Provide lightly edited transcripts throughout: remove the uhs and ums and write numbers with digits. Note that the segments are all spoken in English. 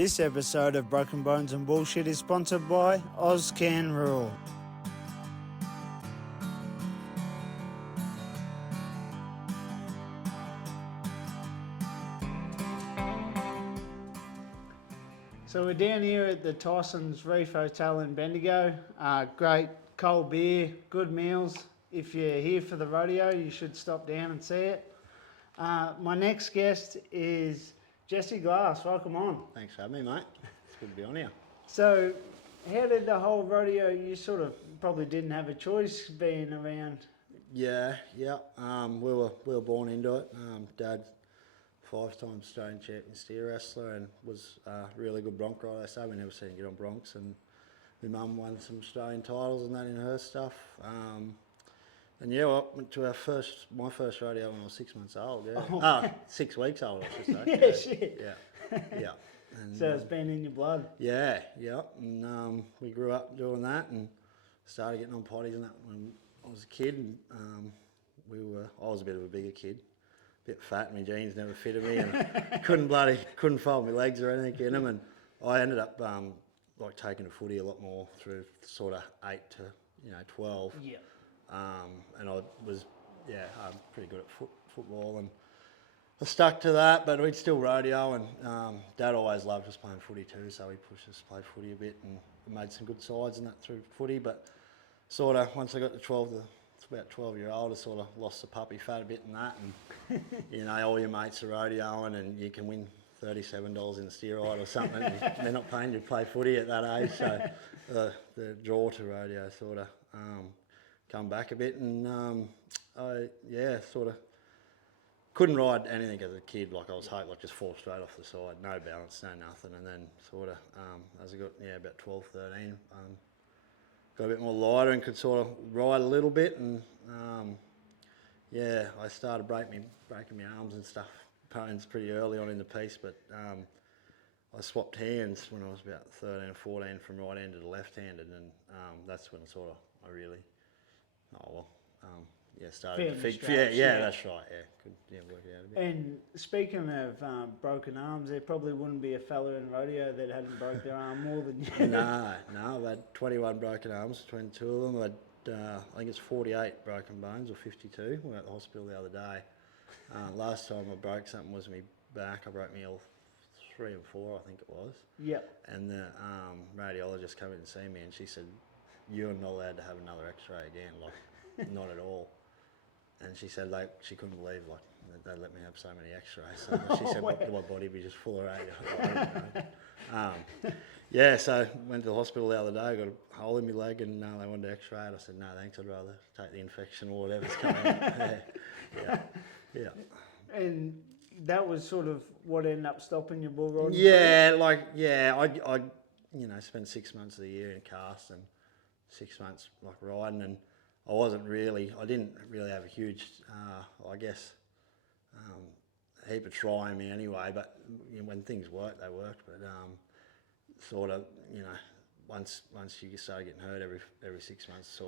This episode of Broken Bones and Bullshit is sponsored by Ozcan Rule. So we're down here at the Tyson's Reef Hotel in Bendigo. Great cold beer, good meals. If you're here for the rodeo, you should stop down and see it. My next guest is Jesse Glass. Welcome on. Thanks for having me, mate. It's good to be on here. So, how did the whole rodeo? You sort of probably didn't have a choice being around. Yeah. We were born into it. Dad, 5-time Australian champion steer wrestler, and was a really good bronc rider. So we never seen him get on broncs, and my mum won some Australian titles and that in her stuff. And yeah, I went to my first rodeo when I was 6 months old. Yeah, 6 weeks old, I should say. Yeah, shit. Yeah. And, So it's been in your blood. Yeah. And we grew up doing that and started getting on potties and that when I was a kid. And I was a bit of a bigger kid, a bit fat. My jeans never fitted me, and couldn't fold my legs or anything in them. And I ended up taking to footy a lot more through sort of 8 to 12. Yeah. And I was I'm pretty good at football, and I stuck to that. But we'd still rodeo, and Dad always loved us playing footy too, so he pushed us to play footy a bit and made some good sides and that through footy. But sort of once I got to about 12-year-old, I sort of lost the puppy fat a bit in that, and all your mates are rodeoing, and you can win $37 in a steer ride or something. They're not paying you to play footy at that age, so the draw to rodeo sort of come back a bit, and I sort of couldn't ride anything as a kid. Like I was just fall straight off the side, no balance, no nothing. And then sort of as I got about 12, 13, got a bit more lighter and could sort of ride a little bit, and I started breaking my arms and stuff, pains pretty early on in the piece. But I swapped hands when I was about 13 or 14 from right-handed to left-handed, and that's when I really started to fix. Yeah, that's right. Yeah, could work it out a bit. And speaking of broken arms, there probably wouldn't be a fella in rodeo that hadn't broke their arm more than you. No, I've had 21 broken arms between the two of them. I think it's 48 broken bones or 52. We were at the hospital the other day. Last time I broke something was my back. I broke my L3 and 4, I think it was. Yep. And the radiologist came in and see me, and she said, "You're not allowed to have another X-ray again, not at all." And she said she couldn't believe they let me have so many X-rays. So she said, "What, my body be just full of radio?" So went to the hospital the other day, got a hole in my leg, and they wanted to X-ray it. I said, "No, thanks. I'd rather take the infection or whatever's coming out." Yeah. And that was sort of what ended up stopping your bull riding? I spent 6 months of the year in cast and 6 months riding, and I didn't really have a huge, heap of try in me anyway, but when things worked, they worked. But once you started getting hurt every 6 months,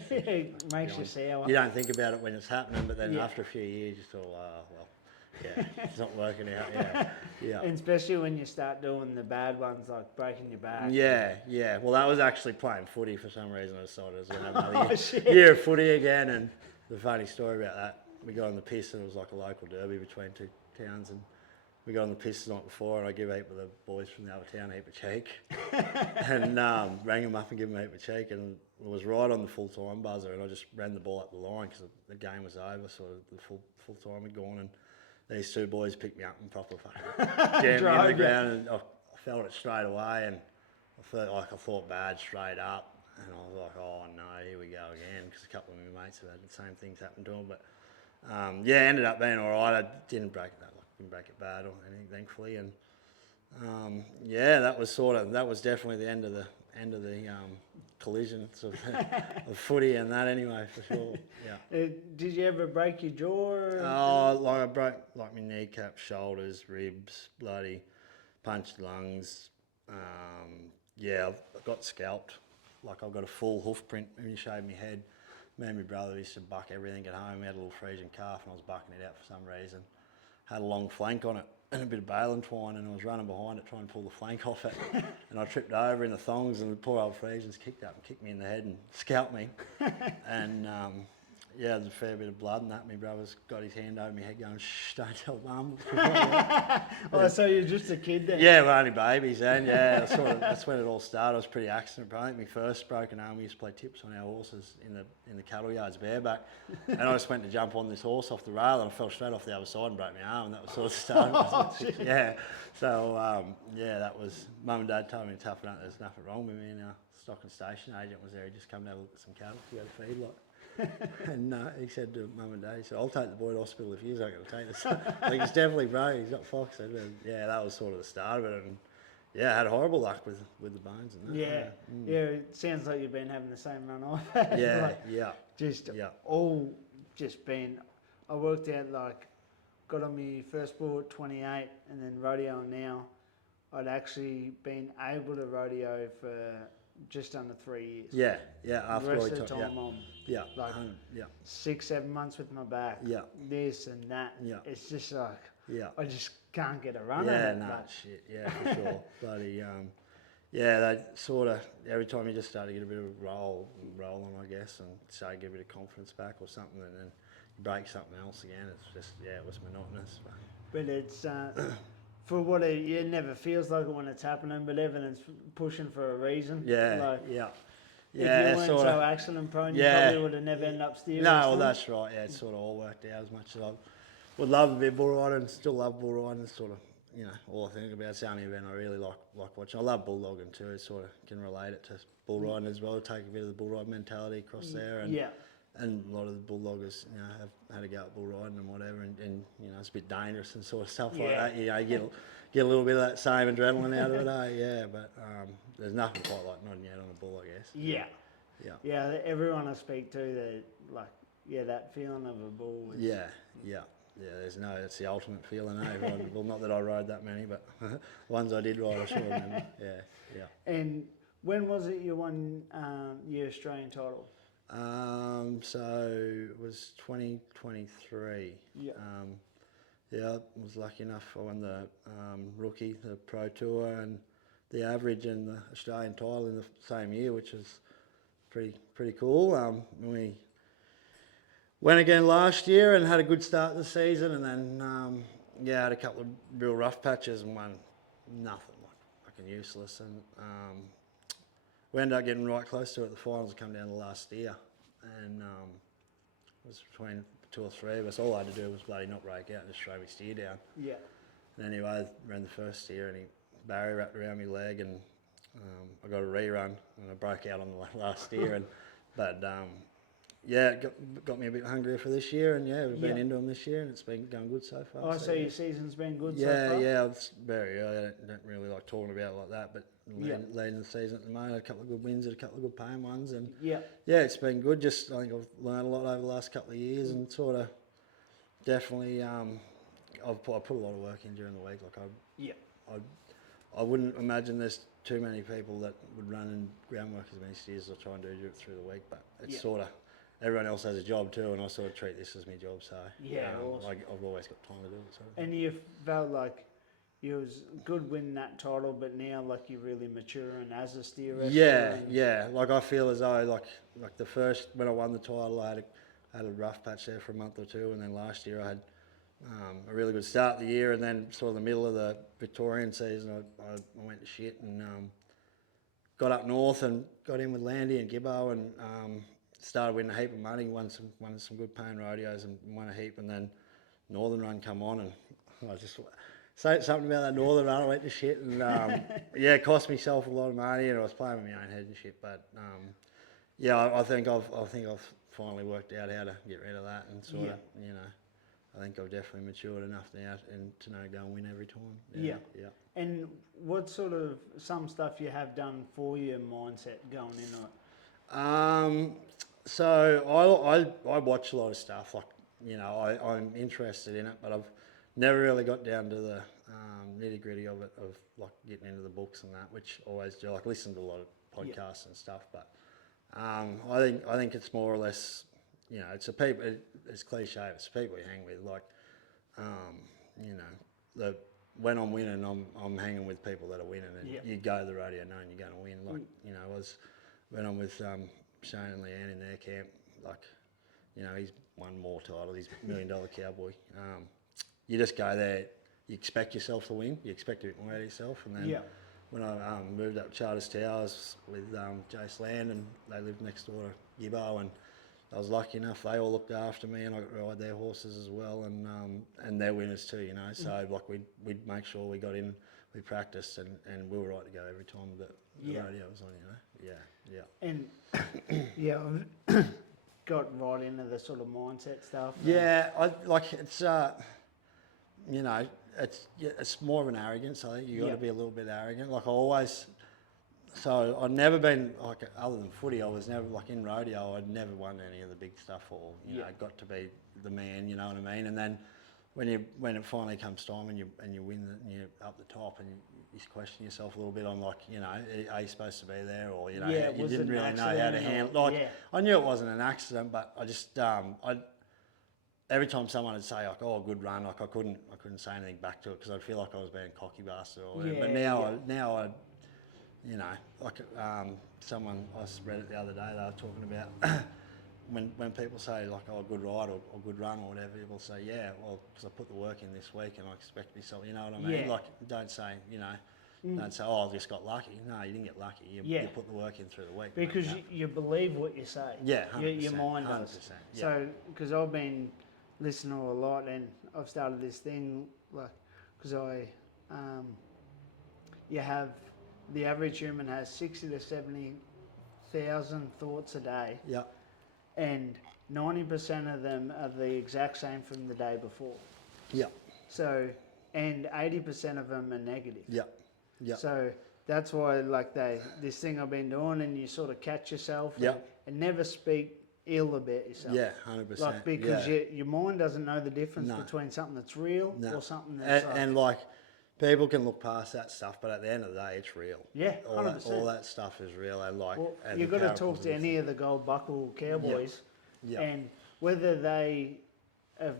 it makes you sour. You don't think about it when it's happening, but then after a few years, you thought, it's not working out. Yeah. And especially when you start doing the bad ones, like breaking your back. Yeah. Well, that was actually playing footy for some reason. I decided I was going to have another year of footy again. And the funny story about that, we got on the piss, and it was like a local derby between two towns, and we got on the piss the night before, and I gave a heap of the boys from the other town a heap of cheek, and rang them up and gave them a heap of cheek, and it was right on the full-time buzzer, and I just ran the ball up the line because the game was over, sort of the full time had gone, and these two boys picked me up and proper fucking jammed me in the ground, and I felt it straight away, and I thought bad straight up, and I was like, oh no, here we go again, because a couple of my mates have had the same things happen to them, but ended up being all right. I didn't break it bad or anything, thankfully, and that was definitely the end of the collisions of footy and that anyway, for sure. Yeah. Did you ever break your jaw? I broke my kneecap, shoulders, ribs, bloody punched lungs. I've got scalped. I've got a full hoof print when you shaved my head. Me and my brother used to buck everything at home. We had a little Frisian calf, and I was bucking it out for some reason. Had a long flank on it, and a bit of baling twine, and I was running behind it trying to pull the flank off it, and I tripped over in the thongs, and the poor old Frisians kicked up and kicked me in the head and scalped me, and yeah, there's a fair bit of blood and that. My brother's got his hand over my head going, shh, don't tell mum. Oh, so you're just a kid then? Yeah, we're only babies then, yeah. That's when it all started. I was pretty accident prone. My first broken arm, we used to play tips on our horses in the cattle yards bareback. And I just went to jump on this horse off the rail and I fell straight off the other side and broke my arm, and that was sort of the start. Yeah. So, yeah, that was, mum and dad told me to toughen up, there's nothing wrong with me, and our stock and station agent was there. He just come to have a look at some cattle to go to feedlot. And he said to mum and dad, he said, I'll take the boy to hospital if you're not going to take this. Like, he's definitely broke, he's got fox. And yeah, that was sort of the start of it. And yeah, I had horrible luck with the bones and that. Yeah, yeah, it sounds like you've been having the same run I've had. Yeah, like, yeah. Just yeah. all just been, I worked out like, got on my first bull at 28 and then rodeo now. I'd actually been able to rodeo for just under 3 years. Yeah, yeah. The After rest of the time I'm yeah, like yeah, 6-7 months with my back. Yeah. This and that. Yeah. It's just like, yeah. I just can't get a run Yeah, at it. no, Like, shit, yeah, for sure. Bloody, yeah, they sort of, every time you just start to get a bit of roll on, I guess, and start to get a bit of confidence back or something, and then you break something else again, it's just, yeah, it was monotonous. but it's, for what it never feels like it when it's happening, but everything's pushing for a reason. Yeah, Like, yeah. if Yeah, you weren't sort so of, accident prone, yeah. you probably would have never ended up steering. No, well, still. that's right, yeah, it's sort of all worked out as much as I would love to be a bull rider and still love bull riding. It's sort of, you know, all I think about. It's the only event I really like watching. I love bulldogging too. It sort of can relate it to bull riding as well. Take a bit of the bull ride mentality across there, and Yeah. and a lot of the bulldoggers, you know, have had a go at bull riding and whatever, and you know, it's a bit dangerous and sort of stuff like Yeah. that. You know, you get a little bit of that same adrenaline out of it, eh? Yeah, but there's nothing quite like nodding out on a bull, I guess. Yeah. Yeah. Yeah, everyone I speak to, they like, yeah, that feeling of a bull. Is, Yeah, yeah. Yeah, it's the ultimate feeling, eh? Riding a bull. Not that I rode that many, but the ones I did ride, I sure remember. Yeah, yeah. And when was it you won your Australian title? So it was 2023. Yeah. Yeah, I was lucky enough. I won the rookie, the Pro Tour, and the average and the Australian title in the same year, which is pretty cool. We went again last year and had a good start to the season, and then yeah, had a couple of real rough patches and won nothing, like fucking useless. And we ended up getting right close to it. The finals come down the last steer, and it was between 2 or 3 of us. All I had to do was bloody not break out and just throw my steer down. Yeah. And anyway, I ran the first steer and he barrier wrapped around my leg, and I got a rerun and I broke out on the last steer. But yeah, it got me a bit hungrier for this year, and yeah, we've been into them this year, and it's been going good so far. Oh, so your season's been good yeah, so far? Yeah, it's very early. I don't really like talking about it like that, but leading the season at the moment, a couple of good wins and a couple of good paying ones, and yeah, it's been good. Just I think I've learned a lot over the last couple of years, and sort of definitely I've put a lot of work in during the week. Like I wouldn't imagine there's too many people that would run in groundwork as many steers as I try and do it through the week, but it's sort of, everyone else has a job too, and I sort of treat this as my job, so awesome. I've always got time to do it. So. And you felt like you was good winning that title, but now like you're really maturing as a steer wrestler. Yeah. Like I feel as though like the first, when I won the title, I had a rough patch there for a month or two, and then last year I had a really good start of the year, and then sort of the middle of the Victorian season, I went to shit and got up north and got in with Landy and Gibbo, and started winning a heap of money, won some good paying rodeos and won a heap, and then Northern Run come on, and I just say something about that Northern Run, I went to shit, and it cost myself a lot of money, and I was playing with my own head and shit, but I think I've finally worked out how to get rid of that, and sort of, you know, I think I've definitely matured enough now and to know go and win every time. Yeah. And what sort of some stuff you have done for your mindset going into it? So I watch a lot of stuff. Like, you know, I'm interested in it, but I've never really got down to the nitty gritty of it, of like getting into the books and that, which I always do. Like listen to a lot of podcasts and stuff, but I think it's more or less, you know, it's cliche. It's people you hang with, like, you know, when I'm winning, I'm hanging with people that are winning, and Yep. you go to the rodeo knowing you're going to win. Like when I'm with Shane and Leanne in their camp, like he's won more titles. He's $1 million cowboy. You just go there. You expect yourself to win. You expect a bit more out of yourself, and then when I moved up Charters Towers with Jace Land, and they lived next door to Gibbo, and I was lucky enough they all looked after me, and I got to ride their horses as well, and they're winners too, So like we'd make sure we got in, we practiced, and we were right to go every time that the rodeo was on, And I've got right into the sort of mindset stuff. Yeah, it's more of an arrogance. I think you got to be a little bit arrogant. Like I always. So I'd never been like, other than footy, I was never like in rodeo. I'd never won any of the big stuff, or got to be the man. You know what I mean? And then when it finally comes time and you win and you're up the top, and you question yourself a little bit on like, are you supposed to be there, or you didn't really know how to handle. Like I knew it wasn't an accident, but I just every time someone would say like, "Oh, good run," like I couldn't say anything back to it because I'd feel like I was being cocky bastard or whatever. But now I someone, I read it the other day, they were talking about when people say like, "Oh, good ride" or good run or whatever, people say, "Yeah, well, because I put the work in this week and I expect to be something." You know what I mean? Yeah. Like, don't say, don't say, "Oh, I just got lucky." No, you didn't get lucky. You put the work in through the week. Because you believe what you say. Yeah, 100%, your mind does. 100%, yeah. So, because I've been listening to a lot, and I've started this thing like, because the average human has 60 to 70,000 thoughts a day. Yeah. And 90% of them are the exact same from the day before. Yeah. So, and 80% of them are negative. Yeah. Yeah. So that's why, like this thing I've been doing, and you sort of catch yourself and never speak ill about yourself. Yeah, 100%. Like, because your mind doesn't know the difference between something that's real or something that's and like people can look past that stuff, but at the end of the day, it's real. Yeah, 100%. All that stuff is real, and like. Well, and you've got to talk to any of the gold buckle cowboys, and whether they have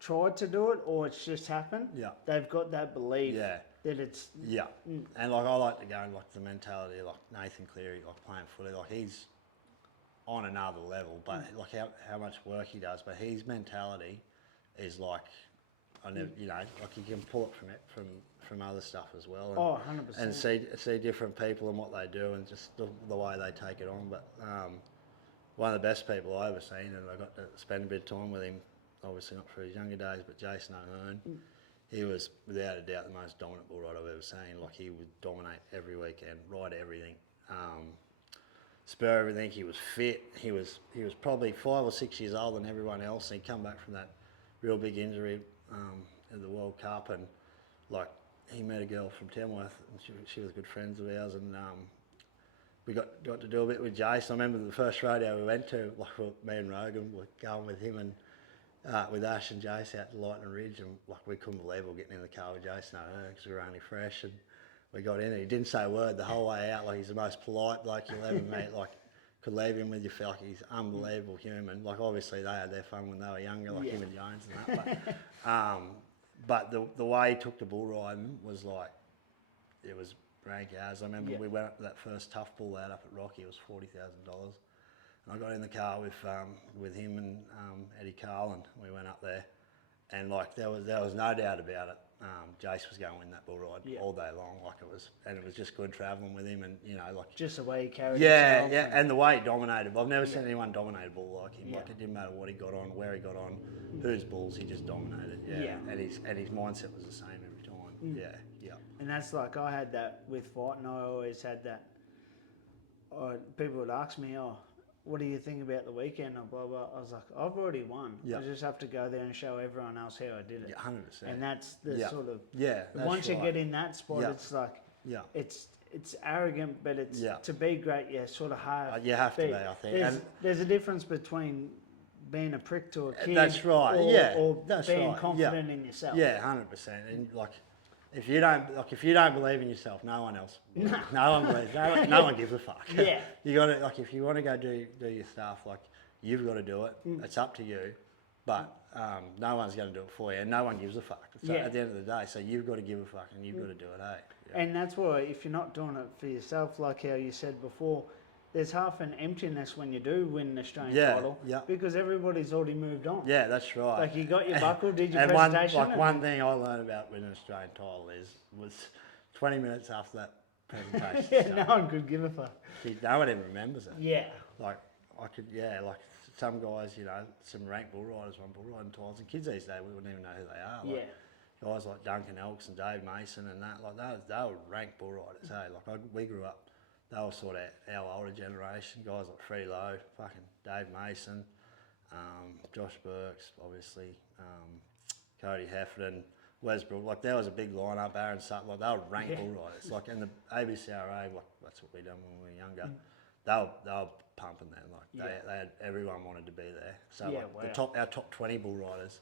tried to do it or it's just happened. They've got that belief. That it's and like I like to go and like the mentality, like Nathan Cleary, like playing footy, like he's on another level, but like how much work he does, but his mentality is like. I never, like you can pull it from other stuff as well. And, 100%. And see different people and what they do, and just the way they take it on. But one of the best people I've ever seen, and I got to spend a bit of time with him, obviously not for his younger days, but Jason O'Hearn. He was without a doubt the most dominant bull rider I've ever seen. Like he would dominate every weekend, ride everything, spur everything. He was fit. He was probably 5 or 6 years older than everyone else, and he'd come back from that real big injury at the World Cup, and like he met a girl from Tamworth, and she was good friends of ours, and we got to do a bit with Jace. I remember the first rodeo we went to, like me and Rogan were going with him and with Ash and Jace out to Lightning Ridge, and like we couldn't believe we were getting in the car with Jace because we were only fresh, and we got in and he didn't say a word the whole way out. Like he's the most polite bloke you'll ever meet. Like could leave him with you, feel like he's unbelievable human. Like obviously they had their fun when they were younger, like him and Jones and that. But the way he took the bull riding was like, it was rank hours. I remember we went up to that first tough bull out up at Rocky. It was $40,000, and I got in the car with him and Eddie Carl, and we went up there, and like there was no doubt about it. Jace was going to win that bull ride all day long. Like it was just good travelling with him, and like just the way he carried himself. And the way he dominated. I've never seen anyone dominate a bull like him. Like it didn't matter what he got on, where he got on, whose bulls, he just dominated. And his mindset was the same every time. And that's like I had that with fighting. I always had that. People would ask me, what do you think about the weekend? Or blah, blah. I was like, I've already won. I just have to go there and show everyone else how I did it. 100%. And that's the sort of... that's once you get in that spot, it's like... It's arrogant, but it's to be great, sort of hard. You have to be, I think. There's a difference between being a prick to a kid. That's right, or being confident in yourself. 100%. And like... If you don't believe in yourself, no one else. No one believes. No one gives a fuck. You got to if you want to go do your stuff, like you've got to do it. It's up to you. but no one's going to do it for you, and no one gives a fuck. So Yeah. at the end of the day, so you've got to give a fuck, and you've got to do it, eh? Yeah. And that's why if you're not doing it for yourself, like how you said before, there's half an emptiness when you do win an Australian title. Yeah. Because everybody's already moved on. Yeah, that's right. Like you got your buckle, did your And presentation. one thing I learned about winning an Australian title was 20 minutes after that presentation. Yeah, no one could give a fuck. No one even remembers it. Yeah. Like like some guys, you know, some ranked bull riders won bull riding titles, and kids these days we wouldn't even know who they are. Like, guys like Duncan Elks and Dave Mason and that, like they were ranked bull riders. Hey, like we grew up. They were sort of our older generation, guys like Freddie Lowe, fucking Dave Mason, Josh Burks, obviously, Cody Heffernan, Wes Brook. Like there was a big lineup, Aaron Sutton. Like they were ranked bull riders. Like in the ABCRA, like that's what we done when we were younger. They were pumping then. Like they had, everyone wanted to be there. So like our top 20 bull riders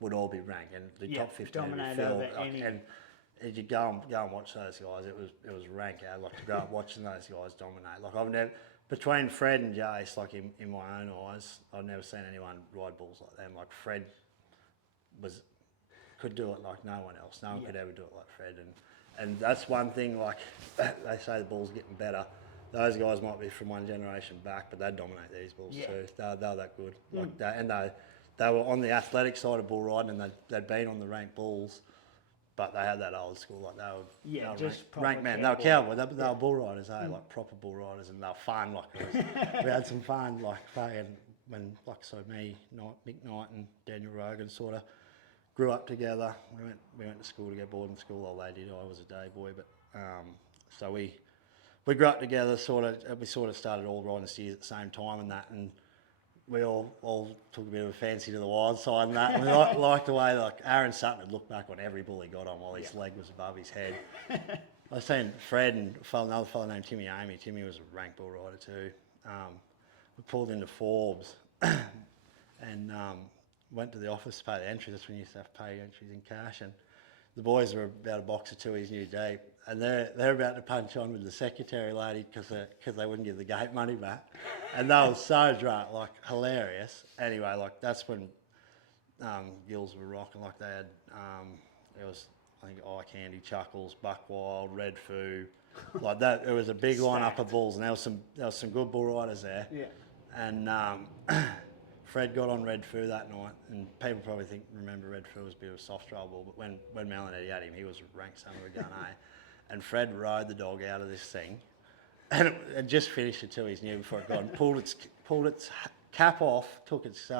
would all be ranked, and the top 15 would be filled. And if you go and watch those guys, it was rank. I like to grow up watching those guys dominate. Like I've never, between Fred and Jace, like in my own eyes, I've never seen anyone ride bulls like them. Like Fred could do it like no one else. No one could ever do it like Fred. And that's one thing. Like they say, the bulls are getting better. Those guys might be from one generation back, but they dominate these bulls too. They're that good. Like they were on the athletic side of bull riding, and they'd been on the ranked bulls. But they had that old school, like they were just ranked man. They were cowboy. They were bull riders, like proper bull riders, and they were fun. Like we had some fun, like fucking when, like me, Mick Knight, and Daniel Rogan sort of grew up together. We went to school together, boarding school. All they did, I was a day boy, but so we grew up together. We sort of started all riding steers at the same time, and that and. We all took a bit of a fancy to the wild side and that. And we liked the way like Aaron Sutton would look back on every bull he got on while his leg was above his head. I was seeing Fred and another fellow named Timmy Amy. Timmy was a rank bull rider too. We pulled into Forbes and went to the office to pay the entries. That's when you used to have to pay entries in cash. And the boys were about a box or two his new deep. And they're about to punch on with the secretary lady because they wouldn't give the gate money back. And they were so drunk, like hilarious. Anyway, like that's when Gills were rocking. Like they had, it was I think Eye Candy, Chuckles, Buckwild, Red Foo, like that. It was a big lineup of bulls, and there was some good bull riders there. Yeah. And Fred got on Red Foo that night, and people probably remember Red Foo as a bit of a soft trail bull, but when Melanetti had him, he was ranked son of a gun, eh? And Fred rode the dog out of this thing, and it just finished it to his new before it got on, pulled its cap off, took its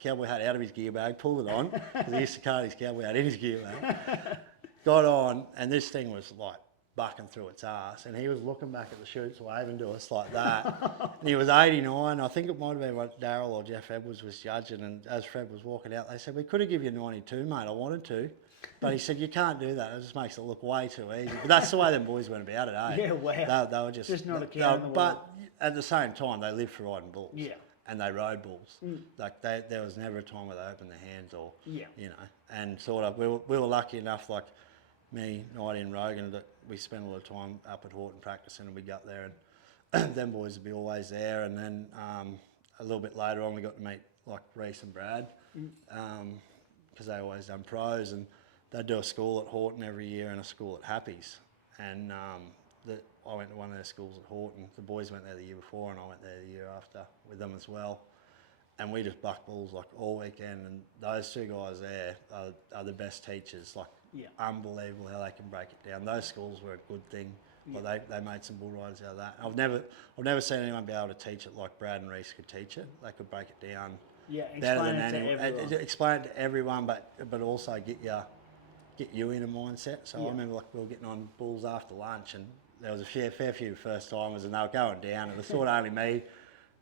cowboy hat out of his gear bag, pulled it on, because he used to cart his cowboy hat in his gear bag, got on, and this thing was like bucking through its ass, and he was looking back at the chutes, waving to us like that. And he was 89. I think it might have been what Darryl or Jeff Edwards was judging, and as Fred was walking out, they said, "We could have given you 92, mate, I wanted to." But he said, "You can't do that. It just makes it look way too easy." But that's the way them boys went about it, eh? Yeah, wow. They were just not a cow in the But at the same time, they lived for riding bulls. Yeah. And they rode bulls. Like there was never a time where they opened their hands or, you know. And sort of, we were lucky enough, like me, Nighty and Rogan, that we spent a lot of time up at Horton practicing, and we got there, and them boys would be always there. And then a little bit later on, we got to meet like Reese and Brad, because they always done pros, and they'd do a school at Horton every year and a school at Happy's. And I went to one of their schools at Horton. The boys went there the year before, and I went there the year after with them as well. And we just bucked bulls like all weekend. And those two guys there are the best teachers. Like unbelievable how they can break it down. Those schools were a good thing. Like they made some bull riders out of that. I've never seen anyone be able to teach it like Brad and Reese could teach it. They could break it down better than anyone. Explain it to everyone, but also get you in a mindset. So I remember like we were getting on bulls after lunch, and there was a fair few first timers, and they were going down, and it was sort of only me,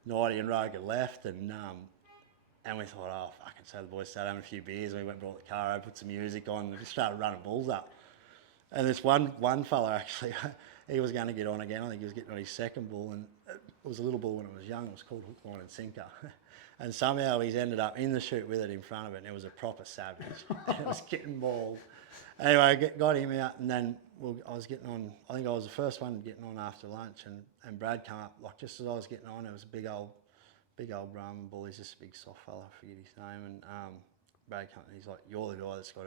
Nighty and Rogan left, and we thought, oh fucking, so the boys started having a few beers, and we went and brought the car over, put some music on, and just started running bulls up. And this one fella actually, he was going to get on again. I think he was getting on his second bull, and it was a little bull when it was young. It was called Hook, Line and Sinker. And somehow he's ended up in the chute with it in front of it, and it was a proper savage. It was getting mauled. Anyway, I got him out, and then I was getting on. I think I was the first one getting on after lunch, and Brad came up, like just as I was getting on, there was a big old big old Brahman bull. He's just a big soft fella. I forget his name. And Brad Company's like, you're the guy that's got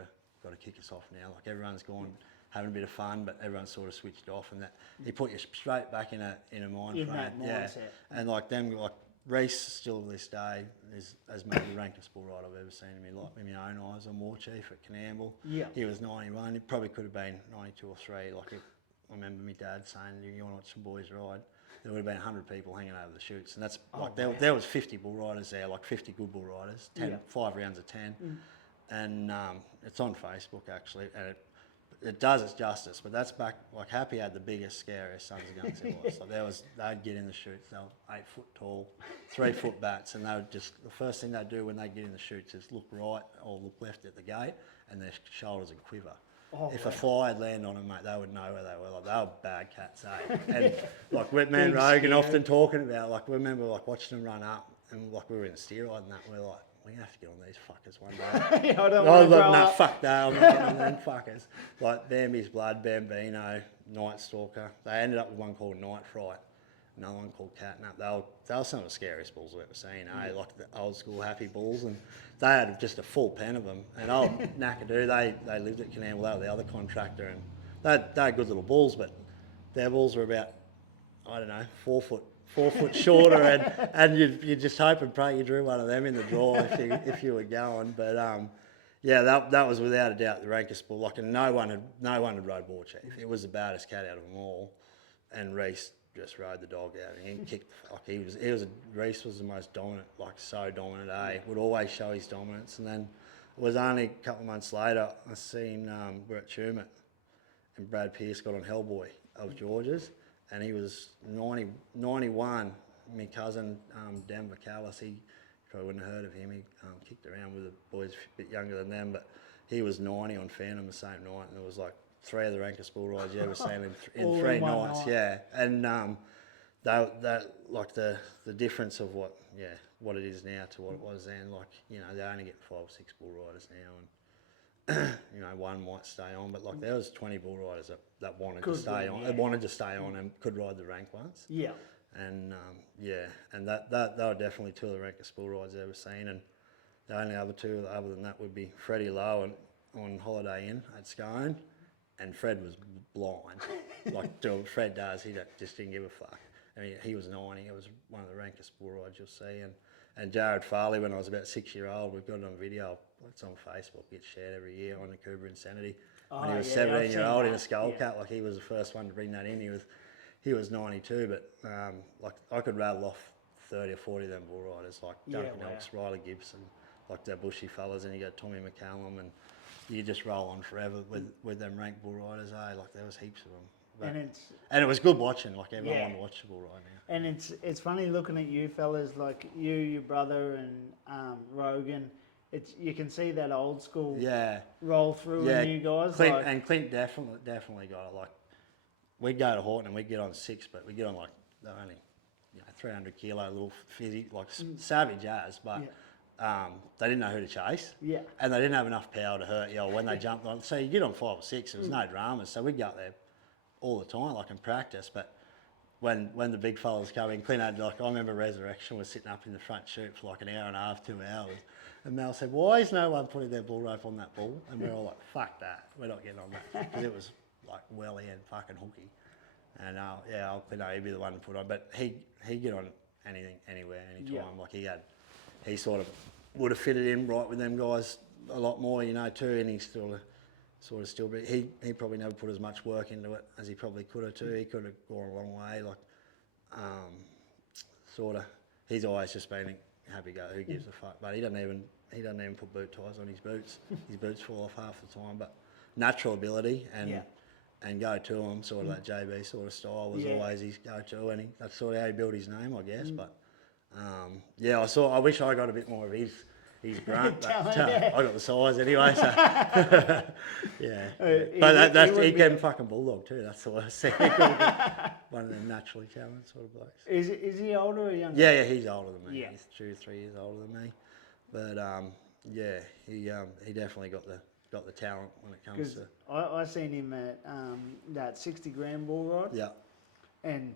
to kick us off now. Like everyone's gone having a bit of fun, but everyone's sort of switched off, and that he put you straight back in a mind frame. That mindset. And like them, like Reese still to this day is as maybe the rankest bull rider I've ever seen in my life. In my own eyes, I'm war chief at Canamble. Yeah. He was 91. He probably could have been 92 or 3. Like I remember my dad saying, "You want to watch some boys ride?" There would have been 100 people hanging over the chutes, and that's there was 50 bull riders there, like 50 good bull riders, 5 rounds of 10, and it's on Facebook actually, and it does its justice. But that's back like Happy had the biggest, scariest sons of guns there was. Like they'd get in the chutes, they were 8 foot tall, 3 foot bats, and they would just the first thing they'd do when they get in the chutes is look right or look left at the gate, and their shoulders would quiver. If a fly had landed on them, mate, they would know where they were. Like they were bad cats, eh? And like me and Rogan often talking about, like we remember like watching them run up, and like we were in the steer ride and that, we're like, we're gonna have to get on these fuckers one day. I don't want to grow nah, up. fuck that, I'm not one of them fuckers. Like Bambi's Blood, Bambino, Night Stalker. They ended up with one called Night Fright, another one called Catnap. They were some of the scariest bulls I've ever seen, eh? Like the old school Happy bulls, and they had just a full pen of them. And old Nakadoo, they lived at Canamble, they were the other contractor, and they had good little bulls, but their bulls were about, I don't know, 4 foot shorter, and you just hope and pray you drew one of them in the draw if you were going. But yeah, that was without a doubt the rankest bull. Like, and no one had rode War Chief. It was the baddest cat out of them all, and Reese just rode the dog out, and he kicked. Like Reese was the most dominant, like so dominant. Would always show his dominance. And then it was only a couple of months later I seen we're at Tumut, and Brad Pearce got on Hellboy of George's, and he was 91. My cousin Denver Callis, he probably wouldn't have heard of him. He kicked around with the boys a bit younger than them, but he was 90 on Phantom the same night, and it was like 3 of the rankest bull rides you ever seen in 3 nights. Yeah, and that like the difference of what it is now to what it was then. Like, you know, they only get 5 or 6 bull riders now, and you know, one might stay on, but like there was 20 bull riders that wanted to stay on. They wanted to stay on and could ride the rank once. Yeah. And and that they were definitely 2 of the rankest bull rides I've ever seen. And the only other 2 other than that would be Freddie Lowe on Holiday Inn at Scone. And Fred was blind, like Fred does. He just didn't give a fuck. I mean, he was 90. It was one of the rankest bull rides you'll see. And Jared Farley, when I was about 6 years old, we've got it on video. It's on Facebook. Gets shared every year on the Cooper Insanity. When he was 17 years old in a skull cap, like he was the first one to bring that in. He was 92, but like I could rattle off 30 or 40 of them bull riders, like Duncan Elks, Riley Gibson, like the bushy fellas, and you got Tommy McCallum, and you just roll on forever with them ranked bull riders, eh? Like there was heaps of them. But, and it was good watching, like everyone wanted to watch the bull ride now. And it's funny looking at you fellas, like you, your brother, and Rogan. You can see that old school roll through in you guys. Clint definitely got it. Like we'd go to Horton and we'd get on 6, but we get on like they're only 300 kilo little fizzy, like savage as, but. They didn't know who to chase, and they didn't have enough power to hurt you. When they jumped on, so you get on 5 or 6, there was no dramas. So we'd go up there all the time, like in practice. But when the big fellas come in, Clint had like I remember Resurrection was sitting up in the front chute for like an hour and a half, 2 hours, and Mel said, "Why is no one putting their bull rope on that bull?" And we're all like, "Fuck that, we're not getting on that," because it was like welly and fucking hooky. And Clint, he'd be the one to put on, but he'd get on anything, anywhere, anytime. Like he sort of would have fitted in right with them guys a lot more, too, and he's still but he probably never put as much work into it as he probably could have too. He could have gone a long way, like he's always just been a happy go, who gives a fuck, but he doesn't even put boot ties on his boots. His boots fall off half the time, but natural ability and go to him, sort of that JB sort of style was always his go-to, and that's sort of how he built his name, I guess, but I wish I got a bit more of his grunt, but I got the size anyway, so but he can fucking bulldog too. That's the worst thing. One of them naturally talented sort of blokes. Is he older or younger? Yeah, he's older than me. He's 2 or 3 years older than me, but he definitely got the talent when it comes to. I seen him at that 60 gram bull ride. Yeah. And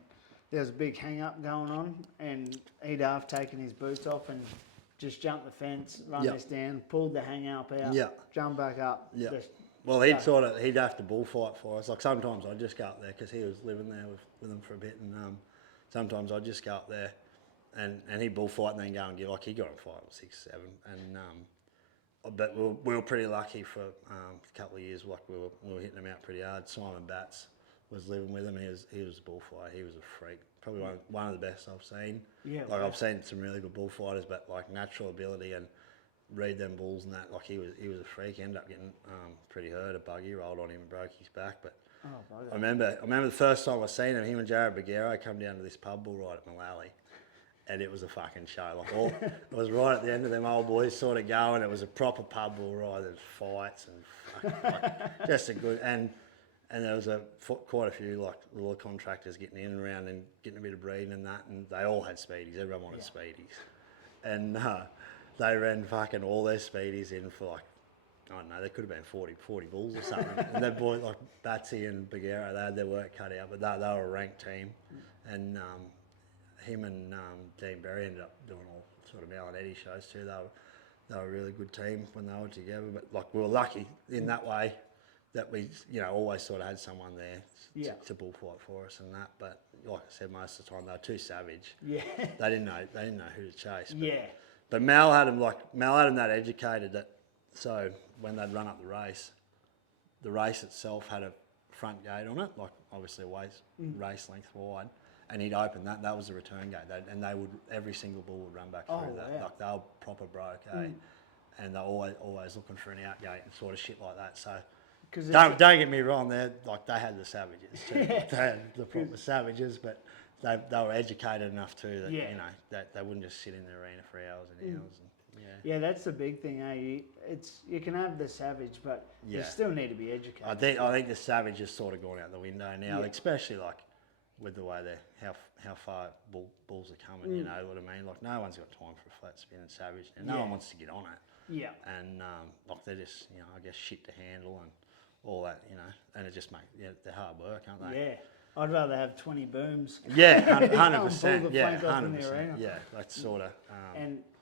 there was a big hang up going on, and he'd have taken his boots off and just jumped the fence, run Yep. this down, pulled the hang up out, Yep. jump back up. Yeah. just Well, go. he'd have to bullfight for us. Like sometimes I'd just go up there because he was living there with him for a bit, and sometimes I'd just go up there, and he'd bullfight and then go and give. Like he got him 5 or 6, 7, and but we were pretty lucky for a couple of years. Like we were hitting him out pretty hard. Simon Batts was living with him. He was a bullfighter. He was a freak. Probably one of the best I've seen. Yeah, Like I've seen some really good bullfighters, but like natural ability and read them bulls and that. Like he was a freak. He ended up getting pretty hurt. A buggy rolled on him and broke his back. But I remember the first time I seen him. Him and Jared Bagheero come down to this pub bull ride at Malali. And it was a fucking show. Like it was right at the end of them old boys sort of going. It was a proper pub bull ride. There was fights and like, just a good and there was quite a few like little contractors getting in and around and getting a bit of breeding and that. And they all had speedies. Everyone wanted speedies, and they ran fucking all their speedies in for like I don't know. There could have been 40 bulls or something. And that boy like Batsy and Bagheero, they had their work cut out, but they were a ranked team, and. Him and Dean Berry ended up doing all sort of Mel and Eddie shows too. They were a really good team when they were together. But like we were lucky in that way that we always sort of had someone there to bullfight for us and that. But like I said, most of the time they were too savage. Yeah. They didn't know who to chase. But, Yeah. But Mel had them that educated that so when they'd run up the race itself had a front gate on it, like obviously race length wide. And he'd open that. That was the return gate, and every single bull would run back through that. Wow. Like they were proper broke, and they're always looking for an out gate and sort of shit like that. So don't get me wrong, they had the savages too. Like, they had the proper savages, but they were educated enough too that they wouldn't just sit in the arena for hours and hours. And, yeah, that's the big thing. You can have the savage, but you still need to be educated. I think the savage has sort of gone out the window now, especially like. With the way how far bulls are coming, you know what I mean? Like no one's got time for a flat spin and savage, and no one wants to get on it. Yeah. And like they're just I guess shit to handle and all that, and it just makes they're hard work, aren't they? Yeah. I'd rather have 20 booms. Yeah, 100%. Yeah, 100%. Yeah, that's sort of.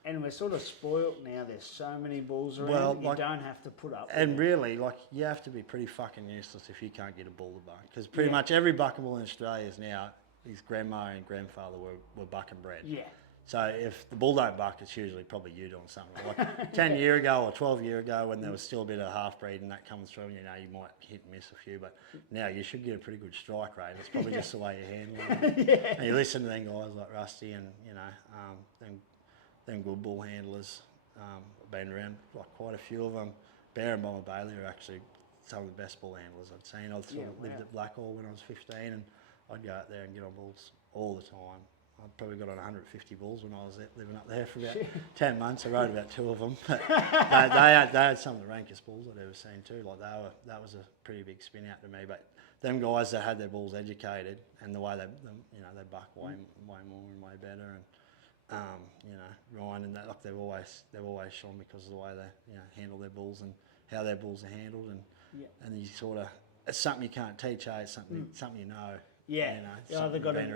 And we're sort of spoilt now. There's so many bulls around. Well, you don't have to put up. And really, like you have to be pretty fucking useless if you can't get a bull to buck, because pretty much every bucking bull in Australia is now his grandma and grandfather were buck and bred. Yeah. So if the bull don't buck, it's usually probably you doing something. Like 10 year ago or 12 year ago when there was still a bit of half breed and that coming through, you might hit and miss a few, but now you should get a pretty good strike rate. It's probably just the way you handle it. And you listen to them guys like Rusty and, them good bull handlers. I've been around like quite a few of them. Bear and Bomber Bailey are actually some of the best bull handlers I've seen. I lived at Blackall when I was 15 and I'd go out there and get on bulls all the time. I'd probably got on 150 bulls when I was living up there for about 10 months. I rode about 2 of them. But they had some of the rankest bulls I'd ever seen too. Like that was a pretty big spin out to me. But them guys that had their bulls educated and the way they buck way more and way better. And Ryan and that, like they've always shone because of the way they handle their bulls and how their bulls are handled. And you sort of it's something you can't teach. It's something you know. Yeah, they've got it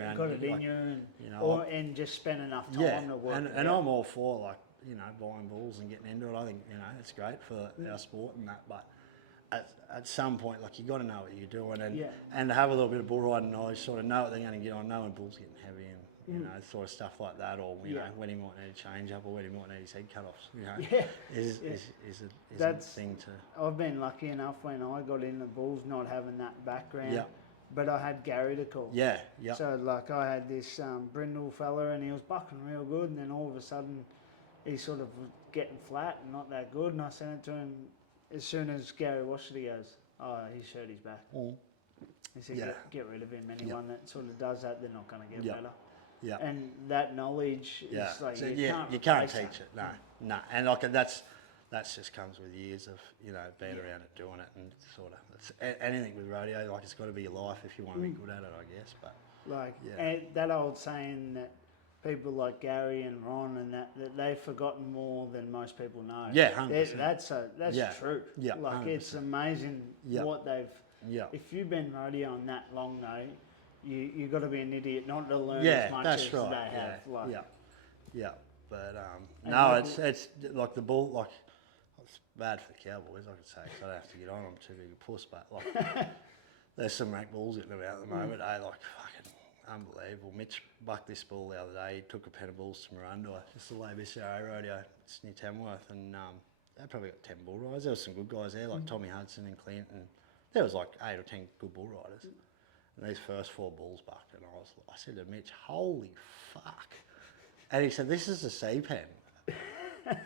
in you, and just spend enough time to work. And I'm all for buying bulls and getting into it. I think it's great for our sport and that, but at some point, like you got to know what you're doing and have a little bit of bull riding knowledge, sort of know what they're going to get on, know when bulls getting heavy and sort of stuff like that, or when he might need a change up or when he might need his head cut off. Is a thing to. I've been lucky enough when I got into bulls not having that background. Yeah. But I had Gary to call. Yeah. So like I had this Brindle fella and he was bucking real good, and then all of a sudden he sort of was getting flat and not that good, and I sent it to him as soon as Gary watched it. He goes, "Oh, he's hurt his back." He said, get rid of him. Anyone that sort of does that, they're not going to get better. Yeah. And that knowledge is like so you can't teach it. No. And like that just comes with years of being around it, doing it, and sort of anything with rodeo. Like it's got to be your life if you want to be good at it, I guess. But and that old saying that people like Gary and Ron and that they've forgotten more than most people know. Yeah, 100%. That's true. Yeah, like 100%. it's amazing what they've. Yeah. If you've been rodeoing that long though, you got to be an idiot not to learn Yeah, as much that's as right. they have. Like, Yeah. But And no, like- it's like the bull. Like it's bad for the Cowboys, I could say, 'cause I don't have to get on. I'm too big a puss. But like, there's some rank bulls hitting about at the moment. Like fucking unbelievable. Mitch bucked this bull the other day. He took a pen of bulls to Miranda, just the ABCRA rodeo. It's near Tamworth, and they probably got 10 bull riders. There was some good guys there, like Tommy Hudson and Clint, and there was like 8 or 10 good bull riders. And these first 4 bulls bucked, and I said to Mitch, "Holy fuck!" And he said, "This is a C pen."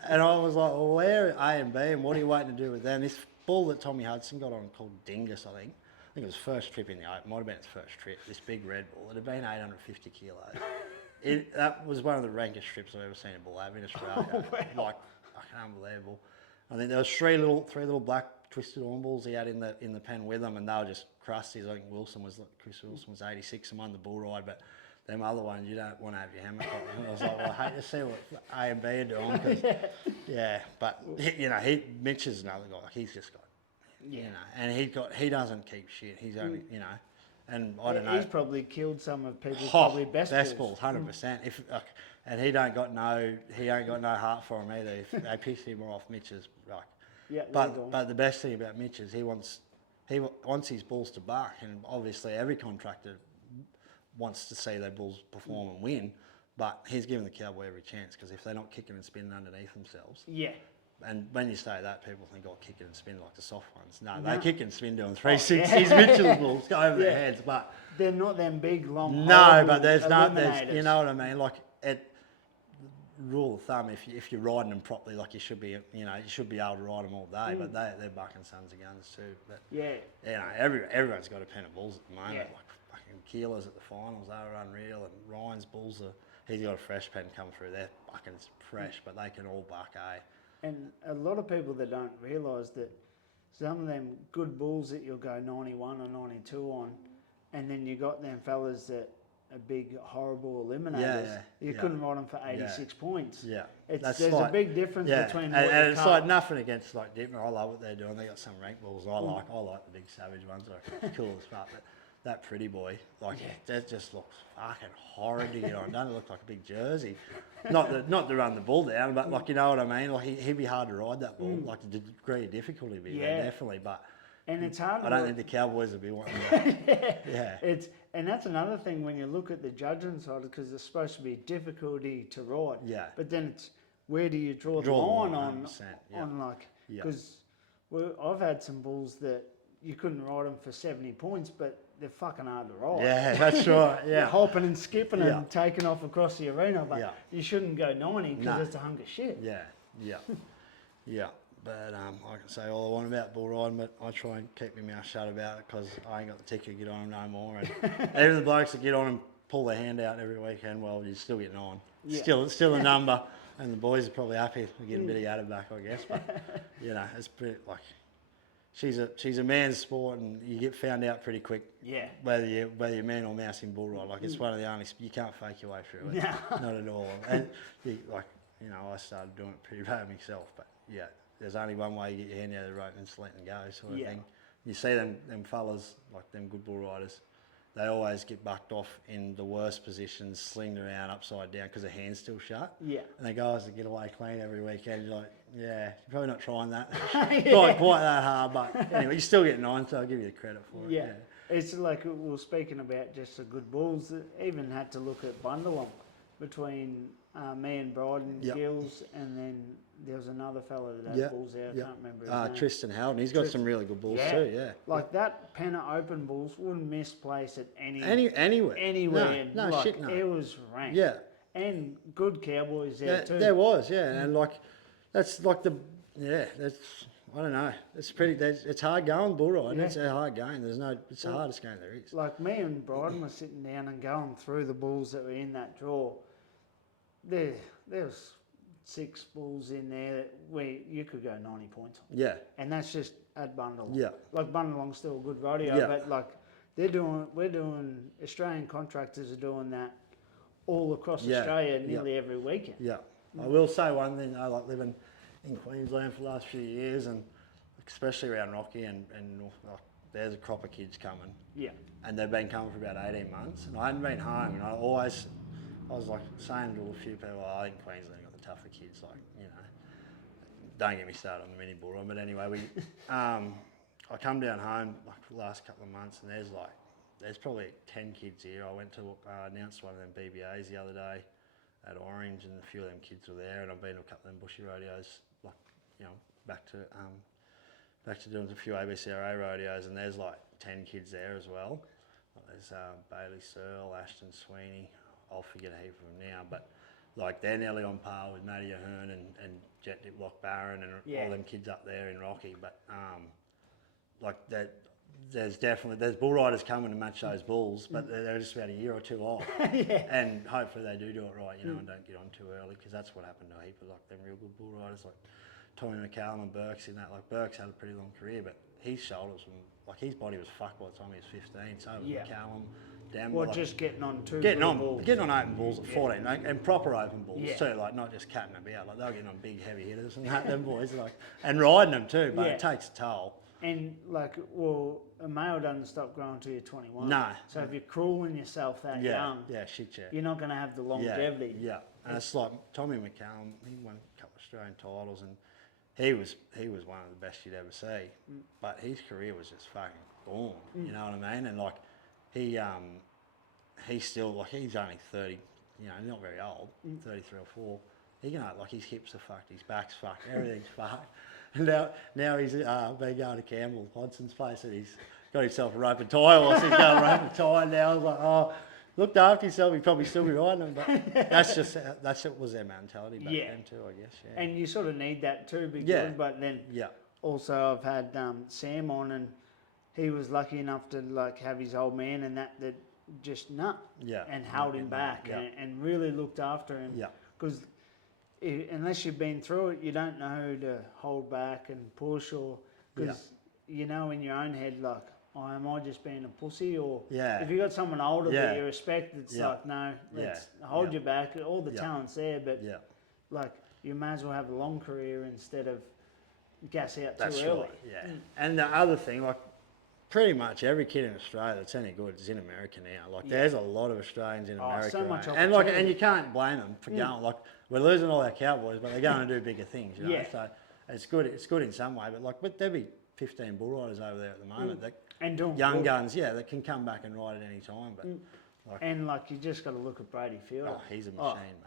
And I was like, "Well, where are A and B, and what are you waiting to do with them?" This bull that Tommy Hudson got on called Dingus, I think it was first trip in the Open, might have been his first trip. This big red bull, it had been 850 kilos. That was one of the rankest trips I've ever seen a bull have in Australia. Like fucking unbelievable. I think there was three little black twisted horn bulls he had in the pen with them, and they were just crusties. I think Chris Wilson was 86 and won the bull ride, but them other ones you don't want to have your hammer caught. And I was like, well, I hate to see what A and B are doing, 'cause, yeah. But Mitch is another guy. Like, he's just got, and he doesn't keep shit. He's only, and I don't know. He's probably killed some of people's probably best balls, 100%. And he ain't got no heart for him either. If they piss him off, Mitch is like. Yeah, But the best thing about Mitch is he wants his bulls to buck, and obviously every contractor wants to see their bulls perform and win. But he's giving the Cowboy every chance, because if they're not kicking and spinning underneath themselves, and when you say that, people think, oh, kicking and spin like the soft ones. No, they kick and spin doing 360s. Mitchell's bulls go over their heads, but they're not them big long. no, but there's you know what I mean. Like rule of thumb, if you're riding them properly, like you should be able to ride them all day. But they're bucking sons of guns too. But everyone's got a pen of bulls at the moment. Yeah. Like fucking Keeler's at the finals, they were unreal, and Ryan's bulls he's got a fresh pen come through. They're bucking fresh, but they can all buck, eh? And a lot of people that don't realise that some of them good bulls that you'll go 91 or 92 on, and then you got them fellas that are big, horrible eliminators. You couldn't ride them for 86 points. Yeah, there's a big difference between. And it's like nothing against like Dittmer. I love what they're doing. They got some rank bulls I like the big savage ones. They're cool as fuck. But that pretty boy, that just looks fucking horrid to get on. Doesn't it look like a big jersey? Not to run the bull down, but like, you know what I mean. Like he'd be hard to ride that bull. Like the degree of difficulty would be there, definitely, but. And it's hard. I don't think the Cowboys would be wanting that. And that's another thing when you look at the judging side, because it's supposed to be difficulty to ride. Yeah. But then it's where do you draw the line on like, because I've had some bulls that you couldn't ride them for 70 points, but they're fucking hard to ride. Yeah, that's right. Yeah. You're hopping and skipping and taking off across the arena, but you shouldn't go 90 because it's a hunk of shit. Yeah. But I can say all I want about bull riding, but I try and keep my mouth shut about it, because I ain't got the ticket to get on them no more. And even the blokes that get on and pull their hand out every weekend, well, you're still getting on. It's still a number, and the boys are probably happy to get a bit of yatta back, I guess. But it's pretty like she's a man's sport, and you get found out pretty quick. Yeah. Whether you're man or mouse in bull ride, like it's one of the only you can't fake your way through it. Not at all. And I started doing it pretty bad myself, but there's only one way you get your hand out of the rope, and it's letting go, sort of thing. You see them fellas, like them good bull riders, they always get bucked off in the worst positions, slinged around upside down because their hand's still shut. Yeah. And the guys that get away clean every weekend, you're like, you're probably not trying that quite that hard, but anyway, you're still getting on, so I'll give you the credit for it. Yeah. It's like we were speaking about just the good bulls. Even had to look at Bundalong between me and Bryden Gills, and then there was another fella that had bulls there. I can't remember his name. Tristan Howden. He's got some really good bulls too. Yeah. Like that Penna Open bulls wouldn't miss place at anywhere. No, like, shit, no. It was ranked. Yeah. And good cowboys there too. There was, and like that's like that's I don't know. It's it's hard going bull riding. It's a hard game. It's the hardest game there is. Like me and Bryden were sitting down and going through the bulls that were in that draw. There was 6 bulls in there where you could go 90 points on. Yeah. And that's just at Bundalong. Yeah. Like Bundalong's still a good rodeo, but like we're doing Australian contractors are doing that all across Australia nearly every weekend. Yeah. I will say one thing, I like living in Queensland for the last few years, and especially around Rocky and North, there's a crop of kids coming. Yeah. And they've been coming for about 18 months, and I hadn't been home, and I was like saying to a few people, I think Queensland got the tougher kids, like, don't get me started on the mini bull run, but anyway, I come down home like the last couple of months, and there's probably 10 kids here. I went to announce one of them BBAs the other day at Orange, and a few of them kids were there, and I've been to a couple of them bushy rodeos, like, back to doing a few ABCRA rodeos, and there's like 10 kids there as well. There's Bailey Searle, Ashton Sweeney, I'll forget a heap of them now, but like they're nearly on par with Matty Ahern and Jet Diplock Barron and all them kids up there in Rocky. But like that, there's bull riders coming to match those bulls, but they're just about a year or two off. And hopefully they do it right, and don't get on too early, because that's what happened to a heap of like them real good bull riders like Tommy McCallum and Burks in that. Like Burks had a pretty long career, but his shoulders were like, his body was fucked by the time he was 15. So was McCallum. Well, just getting on bulls. Getting on open bulls at 14, like, and proper open bulls too, like not just catting about. Like they were getting on big heavy hitters and that, them boys, like, and riding them too. But it takes a toll. And like, well, a male doesn't stop growing until you're 21. No. So if you're crueling yourself that young, you're not going to have the longevity. Yeah. And it's like Tommy McCallum. He won a couple of Australian titles, and he was one of the best you'd ever see. But his career was just fucking gone. You know what I mean? And like, he's still, like, he's only 30, not very old, 33 or 4. He like, his hips are fucked, his back's fucked, everything's fucked. And now he's been going to Campbell Hodson's place, and he's got himself a rope and tie horse. He's going rope and tie now. I was like, looked after himself, he'd probably still be riding them. But that was their mentality back then too, I guess. Yeah. And you sort of need that too, because but then also I've had Sam on, and he was lucky enough to like have his old man and that just and held him back and really looked after him. Because unless you've been through it, you don't know who to hold back and push, or because in your own head, like, am I just being a pussy? Or if you got someone older that you respect, it's like, no, let's hold you back. All the talent's there, but like, you may as well have a long career instead of gas out too early. Right, yeah. And the other thing, like, pretty much every kid in Australia that's any good is in America now. Like, there's a lot of Australians in America, so much and you can't blame them for going. Like, we're losing all our cowboys, but they're going to do bigger things. So it's good. It's good in some way, but there'll be 15 bull riders over there at the moment that young guns, that can come back and ride at any time. But you just got to look at Brady Field. Oh, he's a machine, mate.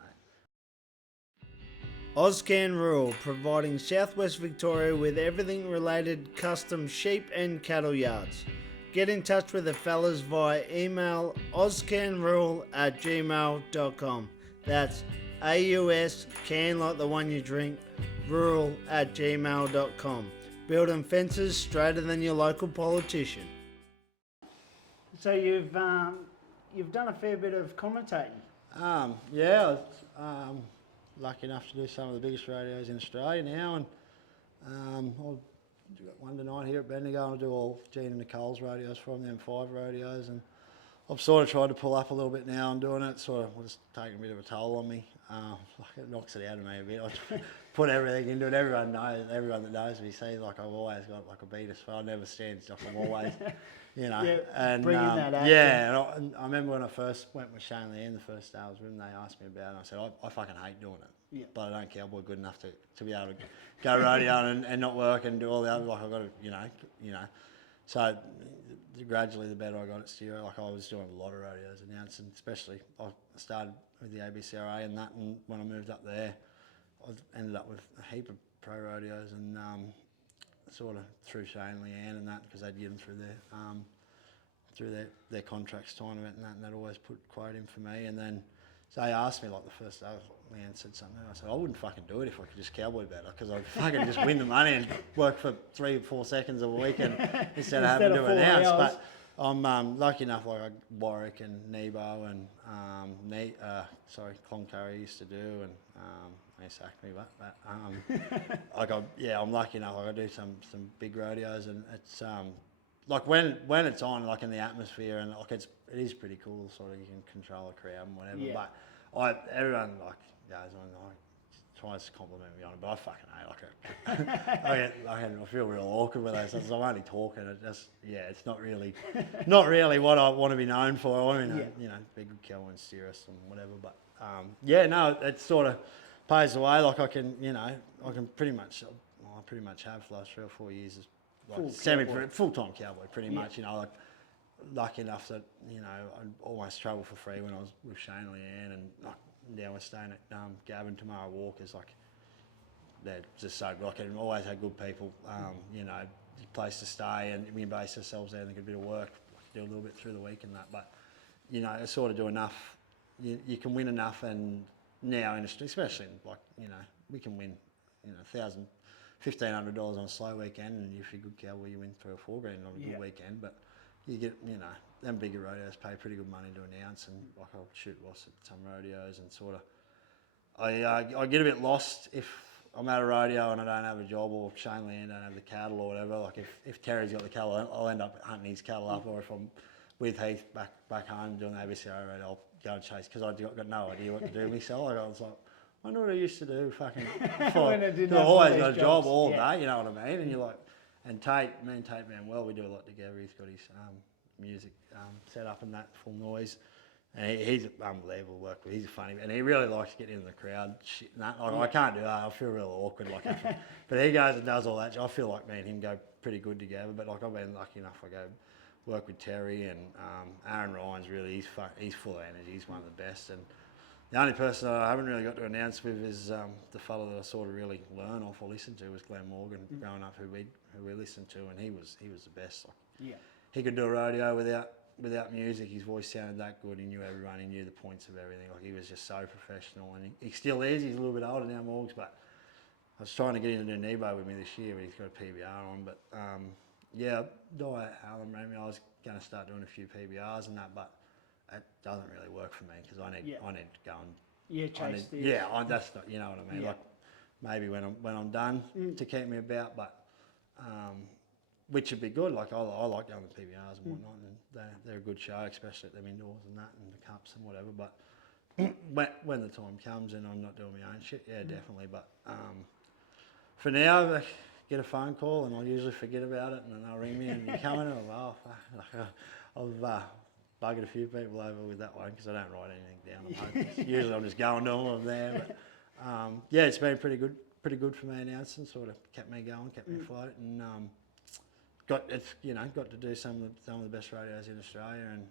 Ozcan Rural, providing Southwest Victoria with everything related custom sheep and cattle yards. Get in touch with the fellas via email ozcanrural@gmail.com. That's AUS, can like the one you drink, rural@gmail.com. Building fences straighter than your local politician. So you've done a fair bit of commentating. I was lucky enough to do some of the biggest rodeos in Australia now, and I've got one tonight here at Bendigo, and I'll do all Gene and Nicole's rodeos from them 5 rodeos, and I've sort of tried to pull up a little bit now and doing it. Sort of was taking a bit of a toll on me. It knocks it out of me a bit. I put everything into it. Everyone that knows me sees, like, I've always got like a beat so I never stand still. I'm always, and bringing that action. And I remember when I first went with Shane Lee in the first day I was with him, they asked me about it, and I said, I fucking hate doing it. But I don't cowboy good enough to be able to go rodeo and not work and do all the other, like, I've got to, So gradually, the better I got at stereo. Like, I was doing a lot of rodeos announcing, especially I started with the ABCRA and that, and when I moved up there, I ended up with a heap of pro rodeos, and sort of through Shane, Leanne and that, because they'd get them through their contracts tournament and that always put quote in for me. And then so they asked me, like, the first day, Leanne said something, I said, I wouldn't fucking do it if I could just cowboy better, because I'd fucking just win the money and work for 3 or 4 seconds a weekend instead of having to do an ounce. But I'm lucky enough, like, Warwick and Nebo and Cloncurry used to do, and they sacked me, but I'm lucky enough. Like, I do some big rodeos, and it's like when it's on, like, in the atmosphere, and like it is pretty cool. Sort of, you can control a crowd and whatever. But everyone, like, goes on, like, tries to compliment me on it, but I fucking hate I feel real awkward with those. I'm only talking. It's not really what I want to be known for. I want to be known, be a good killer and serious and whatever. But it sort of pays the way. Like I can pretty much have for the last 3 or 4 years as like full-time cowboy, pretty much. Like lucky enough that I almost travel for free when I was with Shane and Leanne, and now we're staying at Gavin Tomorrow Walkers. Like they're just so good. Like, and always had good people. Place to stay, and we base ourselves there and get a bit of work. Do a little bit through the week and that, but I sort of do enough. You can win enough, and now especially we can win $1,000, $1,500 on a slow weekend, and if you're a good cowboy, you win $3 or $4 grand on a good weekend. But you get them bigger rodeos pay pretty good money to announce, and like I'll shoot boss at some rodeos, and sort of I get a bit lost if I'm at a rodeo and I don't have a job, or Shane Leanne don't have the cattle or whatever. Like if Terry's got the cattle, I'll end up hunting his cattle up, or if I'm with Heath back home doing the ABCO rodeo, I'll go and chase, because I've got no idea what to do myself. I was like, I wonder what I used to do fucking before. I always got a job all day, you know what I mean? And you're like, and me and Tate Manuel, we do a lot together. He's got his music set up and that, full noise. And he's unbelievable to work with. He's funny, and he really likes getting in the crowd. Shit, and that. Like, I can't do that. I feel real awkward. But he goes and does all that. I feel like me and him go pretty good together. But like I've been lucky enough, I go work with Terry, and Aaron Ryan's really he's full of energy. He's one of the best. And the only person that I haven't really got to announce with is the fellow that I sort of really learn off or listen to was Glenn Morgan growing up, who we listened to, and he was the best. He could do a rodeo without music. His voice sounded that good. He knew everyone. He knew the points of everything. Like, he was just so professional, and he still is. He's a little bit older now, Morgs, but I was trying to get him to do Nebo with me this year, but he's got a PBR on. But Alan rang me. I was going to start doing a few PBRs and that, but it doesn't really work for me, because I need to go and chase this. That's not, you know what I mean. Like maybe when I'm done to keep me about, but which would be good. Like I like going to PBRs and whatnot, and they're a good show, especially at them indoors and that, and the cups and whatever. But when the time comes and I'm not doing my own shit, definitely. But for now, I get a phone call and I'll usually forget about it, and then they'll ring me and you coming, and I've buggered a few people over with that one, because I don't write anything down. Usually I'm just going to them when I'm there. But it's been pretty good for me announcing. Sort of kept me going, kept me afloat, and got to do some of the best rodeos in Australia, and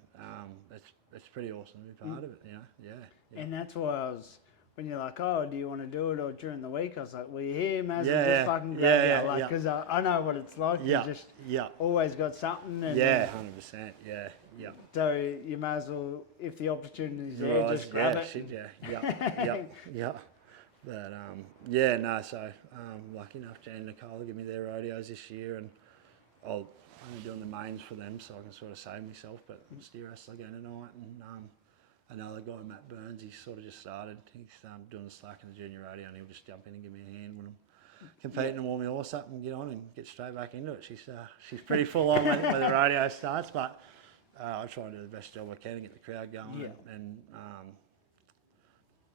it's pretty awesome to be part of it. And that's why when you're like, oh, do you want to do it, or during the week, I was like, well, you're here, may as well just fucking grab you. Because I know what it's like. You just always got something. And 100%. Yeah. So you may as well, if the opportunity's there, just grab it. But so lucky enough, Jan and Nicole give me their rodeos this year, and I'm only doing the mains for them, so I can sort of save myself. But I'm steer wrestler again tonight, and another guy, Matt Burns, he's sort of just started. He's doing the slack in the junior rodeo, and he'll just jump in and give me a hand when I'm competing and warm my horse up and get on and get straight back into it. She's pretty full on when the rodeo starts, but I try and do the best job I can to get the crowd going, and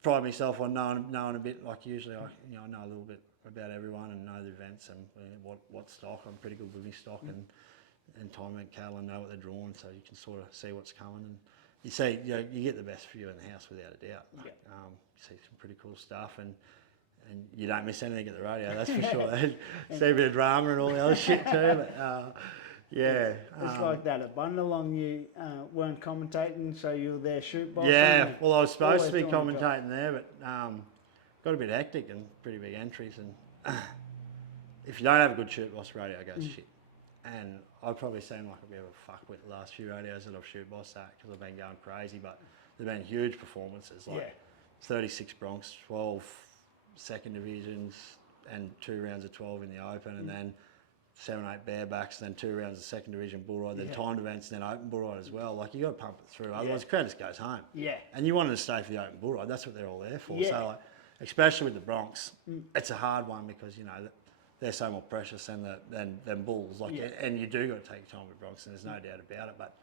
pride myself on knowing a bit. Like usually, I know a little bit about everyone and know the events and what stock. I'm pretty good with my stock and time and cattle, and know what they're drawing, so you can sort of see what's coming. And you see, you get the best view in the house without a doubt. You see some pretty cool stuff, and you don't miss anything at the rodeo, that's for sure. See a bit of drama and all the other shit too, but it's like that at Bundalong, you weren't commentating, so you were there shoot boss. Well, I was supposed to be commentating there, but got a bit hectic and pretty big entries, and if you don't have a good shoot boss, rodeo goes shit. And I've probably seemed like a bit of a fuckwit the last few rodeos that I've shoot bossed at, because I've been going crazy, but they've been huge performances, like 36 Bronx, 12 second divisions, and 2 rounds of 12 in the open, and then 7, 8 barebacks, then 2 rounds of second division bull ride, then timed events, then open bull ride as well. Like, you got to pump it through, otherwise the crowd just goes home. And you wanted to stay for the open bull ride. That's what they're all there for. So, like, especially with the Bronx, it's a hard one, because they're so more precious than bulls. Like, and you do got to take your time with Bronx, and there's no doubt about it. But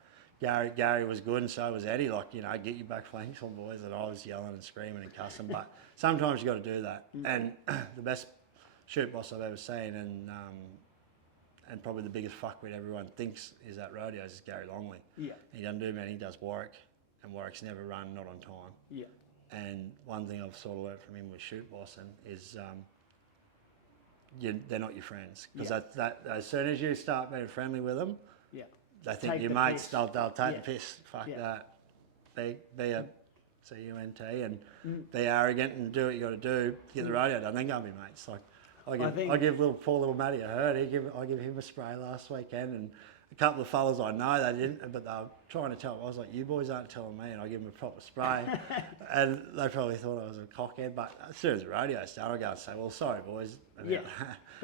Gary was good, and so was Eddie. Like, you know, get your back flanks on, boys. And I was yelling and screaming and cussing, but sometimes you got to do that. And the best shoot boss I've ever seen, and probably the biggest fuckwit everyone thinks is at rodeos is Gary Longley. Yeah. He doesn't do many. He does Warwick, and Warwick's never run not on time. Yeah. And one thing I've sort of learnt from him with shoot bossing is they're not your friends, because that as soon as you start being friendly with them, they think Take your the mates. piss. They'll take the piss. Fuck that. Be a CUNT and be arrogant and do what you got to do to get the rodeo done. Then go and be mates. Like I give poor little Matty a hurt. I give him a spray last weekend, and a couple of fellas I know they didn't, but they were trying to tell. I was like, you boys aren't telling me, and I give them a proper spray, and they probably thought I was a cockhead. But as soon as the rodeo started, I go and say, well, sorry boys. But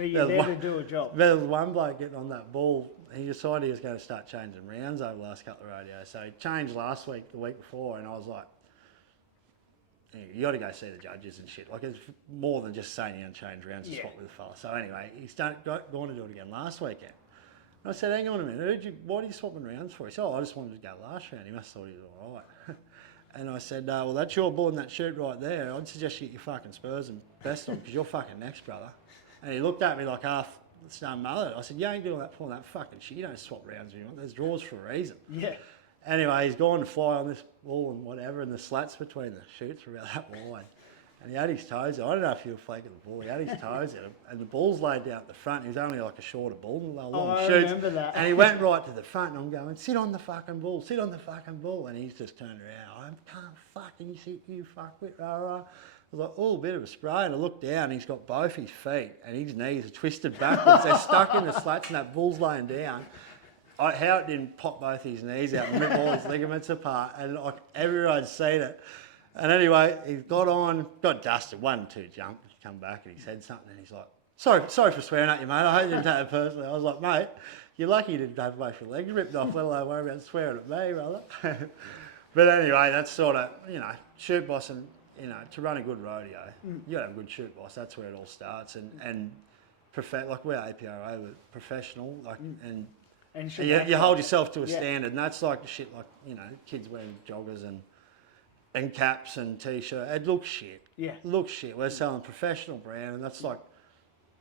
you're there to do a job. There was one bloke getting on that bull. He decided he was going to start changing rounds over the last couple of rodeos. So he changed last week, the week before, and I was like, you got to go see the judges and shit. Like, it's more than just saying you're going to change rounds to swap with a fella. So anyway, he's going to do it again last weekend. And I said, hang on a minute, why are you swapping rounds for? He said, I just wanted to go last round. He must have thought he was all right. And I said, well, that's your ball in that shoot right there. I'd suggest you get your fucking Spurs and best on, because you're fucking next, brother. And he looked at me like half stone mullet. I said, you ain't doing that, pulling that fucking shit. You don't swap rounds with anyone. There's draws for a reason. Yeah. Anyway, he's gone to fly on this ball and whatever, and the slats between the shoots were about that wide. And he had his toes in. I don't know if you were flaking the ball. He had his toes in him, and the ball's laid down at the front. He was only like a shorter ball than the long shoots. I remember that. And he went right to the front, and I'm going, sit on the fucking ball, sit on the fucking ball. And he's just turned around. I can't fucking sit, you fuckwit, rah, rah. I was like, oh, a bit of a spray, and I looked down, and he's got both his feet, and his knees are twisted backwards. They're stuck in the slats, and that bull's laying down. How it didn't pop both his knees out and rip all his ligaments apart, and like everyone's seen it. And anyway, he got dusted, 1-2 jump. He come back and he said something, and he's like, sorry for swearing at you, mate. I hope you didn't take it personally. I was like, mate, you're lucky you didn't have both your legs ripped off, let alone worry about swearing at me, brother. But anyway, that's sort of, shoot bossing. To run a good rodeo, you got to have a good shoot boss. That's where it all starts. And like we're APRA, we're professional, like and you hold yourself to a standard. And that's like the shit, like kids wearing joggers and caps and t-shirt. It looks shit. Yeah, it looks shit. We're selling professional brand, and that's like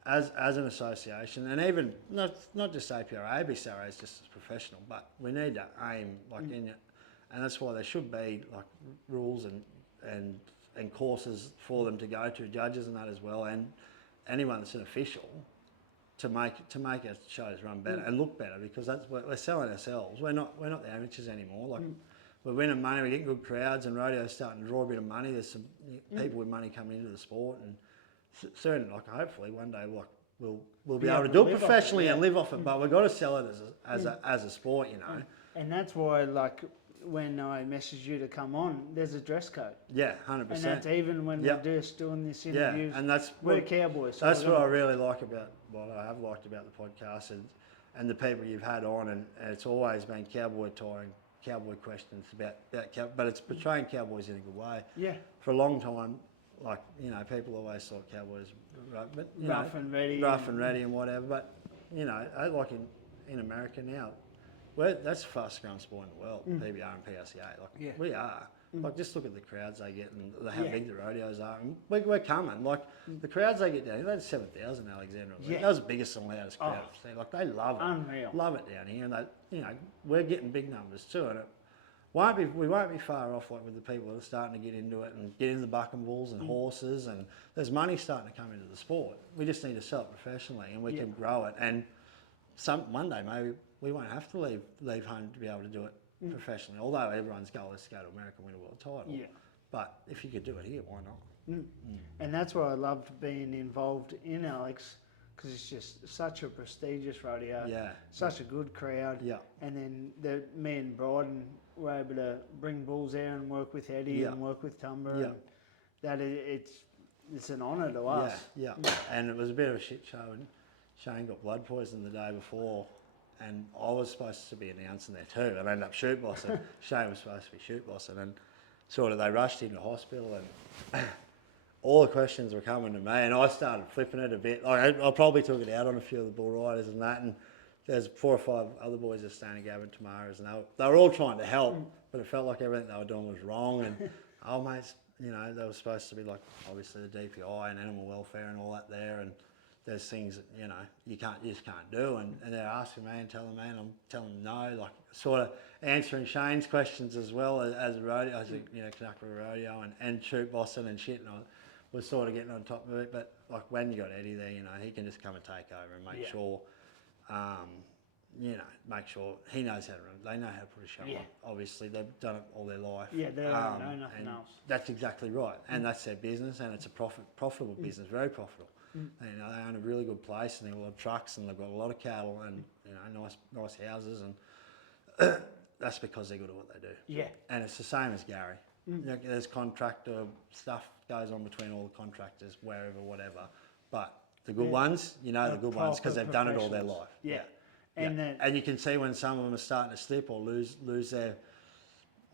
as an association, and even not just APRA, ABCRA is just as professional, but we need to aim like in it, and that's why there should be like rules and courses for them to go to, judges and that as well, and anyone that's an official to make our shows run better and look better, because that's what we're selling ourselves. We're not the amateurs anymore. Like we're winning money, we're getting good crowds, and rodeo's starting to draw a bit of money. There's some people with money coming into the sport, and soon, like hopefully one day, like we'll be able to do it professionally and live off it. But we've got to sell it as a sport, And that's why, like, when I message you to come on, there's a dress code. Yeah, 100%. And that's even when we're just doing this interviews. Yeah, and that's we're cowboys. So that's what I really like about what I have liked about the podcast and the people you've had on, and it's always been cowboy attire and cowboy questions about but it's portraying cowboys in a good way. Yeah. For a long time, like people always thought cowboys, but rough and ready and whatever. But like in America now. That's the fastest growing sport in the world, PBR and PRCA. We are. Like, just look at the crowds they get and how big the rodeos are. And we're coming. Like, the crowds they get down here, they had 7,000 Alexandra. That was the biggest and loudest crowd I've seen. Like, they love it. Unreal. Love it down here. And we're getting big numbers too. And we won't be far off, like, with the people that are starting to get into it and get into the buck and bulls and horses. And there's money starting to come into the sport. We just need to sell it professionally, and we can grow it. And one day, maybe, we won't have to leave home to be able to do it professionally. Although everyone's goal is to go to America and win a world title. Yeah. But if you could do it here, why not? And that's why I loved being involved in Alex, because it's just such a prestigious rodeo. Yeah. Such a good crowd. Yeah. And then me and Bryden were able to bring bulls there and work with Eddie and work with Tumber. Yeah. And that it's an honour to us. Yeah. And it was a bit of a shit show, and Shane got blood poison the day before. And I was supposed to be announcing there too. I ended up shoot bossing. Shane was supposed to be shoot bossing, and sort of they rushed him to hospital, and all the questions were coming to me, and I started flipping it a bit. Like I probably took it out on a few of the bull riders and that, and there's 4 or 5 other boys that standing gabbing tomatoes, and they were all trying to help, but it felt like everything they were doing was wrong. And oh mates, you know, they were supposed to be like obviously the DPI and animal welfare and all that there, and there's things that, you know, you just can't do. And they're asking me and telling me, and I'm telling them no, like sort of answering Shane's questions as well as a rodeo, as a, you know, conductor of a rodeo and shoot bossing and shit. And I was sort of getting on top of it, but like when you got Eddie there, you know, he can just come and take over and make sure, you know, make sure he knows how to run. They know how to put a show on. Obviously, they've done it all their life. Yeah, they don't know nothing else. That's exactly right, and that's their business, and it's a profitable business, very profitable. And, you know, they own a really good place, and they've got a lot of trucks, and they've got a lot of cattle, and, you know, nice houses, and that's because they're good at what they do. Yeah. And it's the same as Gary. You know, there's contractor stuff goes on between all the contractors, wherever, whatever. But the good ones, you know, the good ones because they've done it all their life. Yeah. And you can see when some of them are starting to slip or lose their,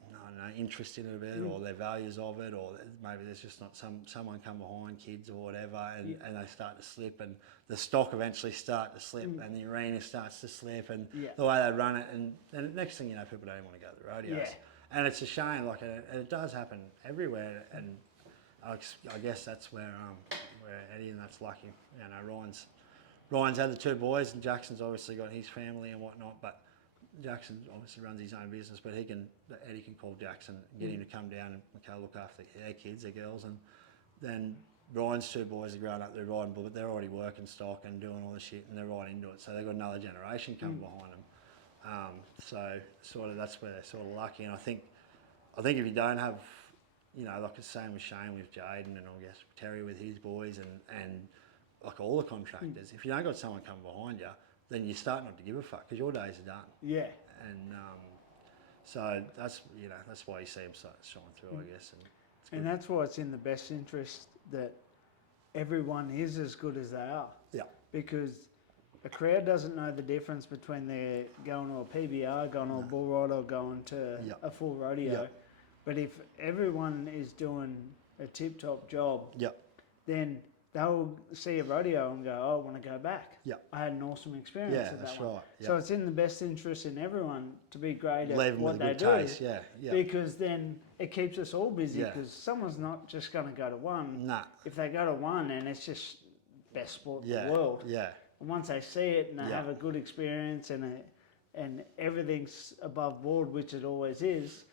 I don't know, interest in it a bit, or their values of it, or maybe there's just not someone come behind, kids or whatever, and they start to slip, and the stock eventually start to slip, and the arena starts to slip, and the way they run it, and the next thing you know, people don't even want to go to the rodeos. And it's a shame, like, and it does happen everywhere, and I guess that's where Eddie, and that's lucky. You know, Ryan's had the 2 boys, and Jackson's obviously got his family and whatnot, but Jackson obviously runs his own business, but Eddie can call Jackson, get him to come down and look after their kids, their girls, and then Ryan's 2 boys are growing up, they're riding, but they're already working stock and doing all the shit, and they're right into it, so they've got another generation coming behind them. So sort of that's where they're sort of lucky, and I think if you don't have, you know, like the same with Shane with Jaden, and I guess Terry with his boys, and like all the contractors, if you don't got someone coming behind you, then you start not to give a fuck because your days are done. Yeah. And so that's, you know, that's why you see them shine through, I guess. And that's why it's in the best interest that everyone is as good as they are. Yeah. Because a crowd doesn't know the difference between their going to a PBR, going to a bull ride, or going to a full rodeo. But if everyone is doing a tip-top job, then they'll see a rodeo and go, oh, I want to go back. I had an awesome experience at that that's one. right. So it's in the best interest in everyone to be great at Leave what with a they good do. taste, Because then it keeps us all busy, because someone's not just going to go to one. Nah. If they go to one and it's just best sport in the world. And once they see it and they have a good experience and everything's above board, which it always is,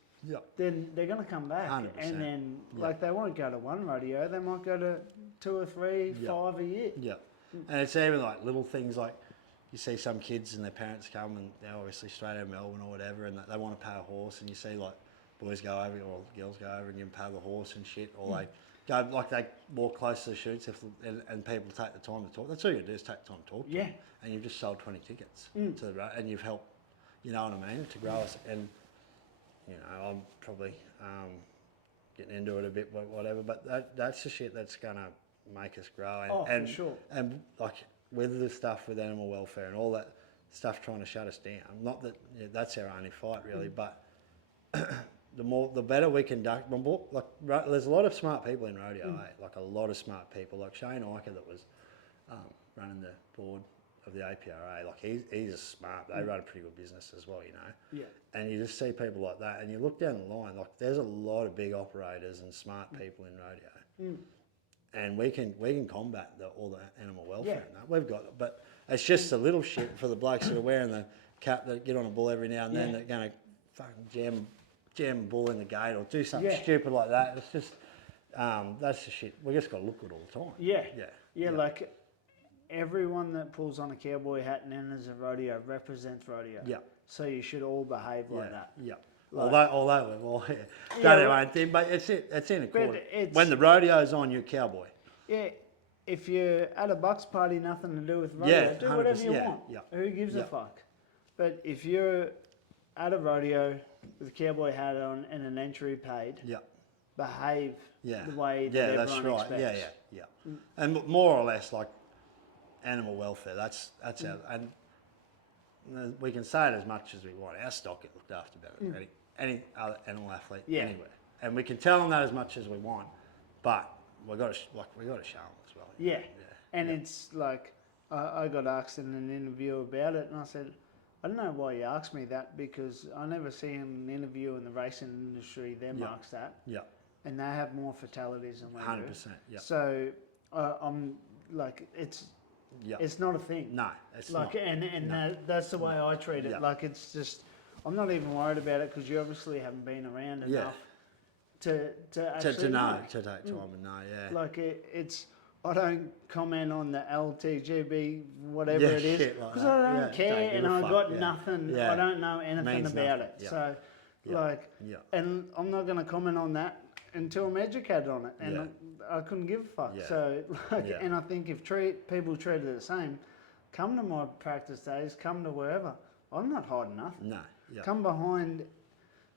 then they're going to come back. 100%. And then, like, they won't go to one rodeo, they might go to 2 or 3, 5 a year. And it's even like little things like you see some kids and their parents come, and they're obviously straight out of Melbourne or whatever, and they want to pay a horse, and you see like boys go over or girls go over and give them pay the horse and shit, or they go, like, they walk close to the shoots and people take the time to talk. That's all you do is take the time to talk to them. And you've just sold 20 tickets to the road, and you've helped, you know what I mean, to grow us. And, you know, I'm probably getting into it a bit, but whatever, but that's the shit that's going to make us grow. And, for sure. And like with the stuff with animal welfare and all that stuff trying to shut us down, not that that's our only fight really, but the better we conduct, like, there's a lot of smart people in rodeo, like a lot of smart people, like Shane Iker that was running the board of the APRA, like he's smart, they run a pretty good business as well, you know. And you just see people like that, and you look down the line, like there's a lot of big operators and smart people in rodeo. And we can combat all the animal welfare and that. We've got it, but it's just the little shit for the blokes that are wearing the cap that get on a bull every now and then that are going to fucking jam a bull in the gate or do something stupid like that. It's just, that's the shit. We just got to look good all the time. Like everyone that pulls on a cowboy hat and enters a rodeo represents rodeo. So you should all behave like that. Like, although we've all done our own thing, but it's in accordance. When the rodeo's on, you're a cowboy. Yeah, if you're at a Bucks party, nothing to do with rodeo, do whatever you want. Who gives a fuck? But if you're at a rodeo with a cowboy hat on and an entry paid, behave the way that everyone expects. And more or less like animal welfare. That's our, and we can say it as much as we want. Our stock get looked after better than any other animal athlete anywhere, and we can tell them that as much as we want, but we got to show them as well. And it's like I got asked in an interview about it, and I said, I don't know why you asked me that, because I never see in an interview in the racing industry them Yeah. ask that, Yeah, and they have more fatalities than we 100%. do. Yeah, So I'm like, yeah. it's not a thing. No, it's Like, not. and No. that's the way I treat it. Yeah. Like, it's just, I'm not even worried about it, because you obviously haven't been around Yeah. enough to actually To know, to take time and know, yeah. Like, it's, I don't comment on the LTGB, whatever Yeah, it is, shit like because that. I don't Yeah, don't care, give and a I fuck, got yeah. nothing. Yeah. I don't know anything Means about nothing, it. yeah. So, Yeah. like, Yeah. and I'm not going to comment on that until I'm educated on it, and Yeah. I couldn't give a fuck. Yeah. So, like, Yeah. and I think if people treat it the same, come to my practice days, come to wherever. I'm not hiding nothing. No, yeah. Come behind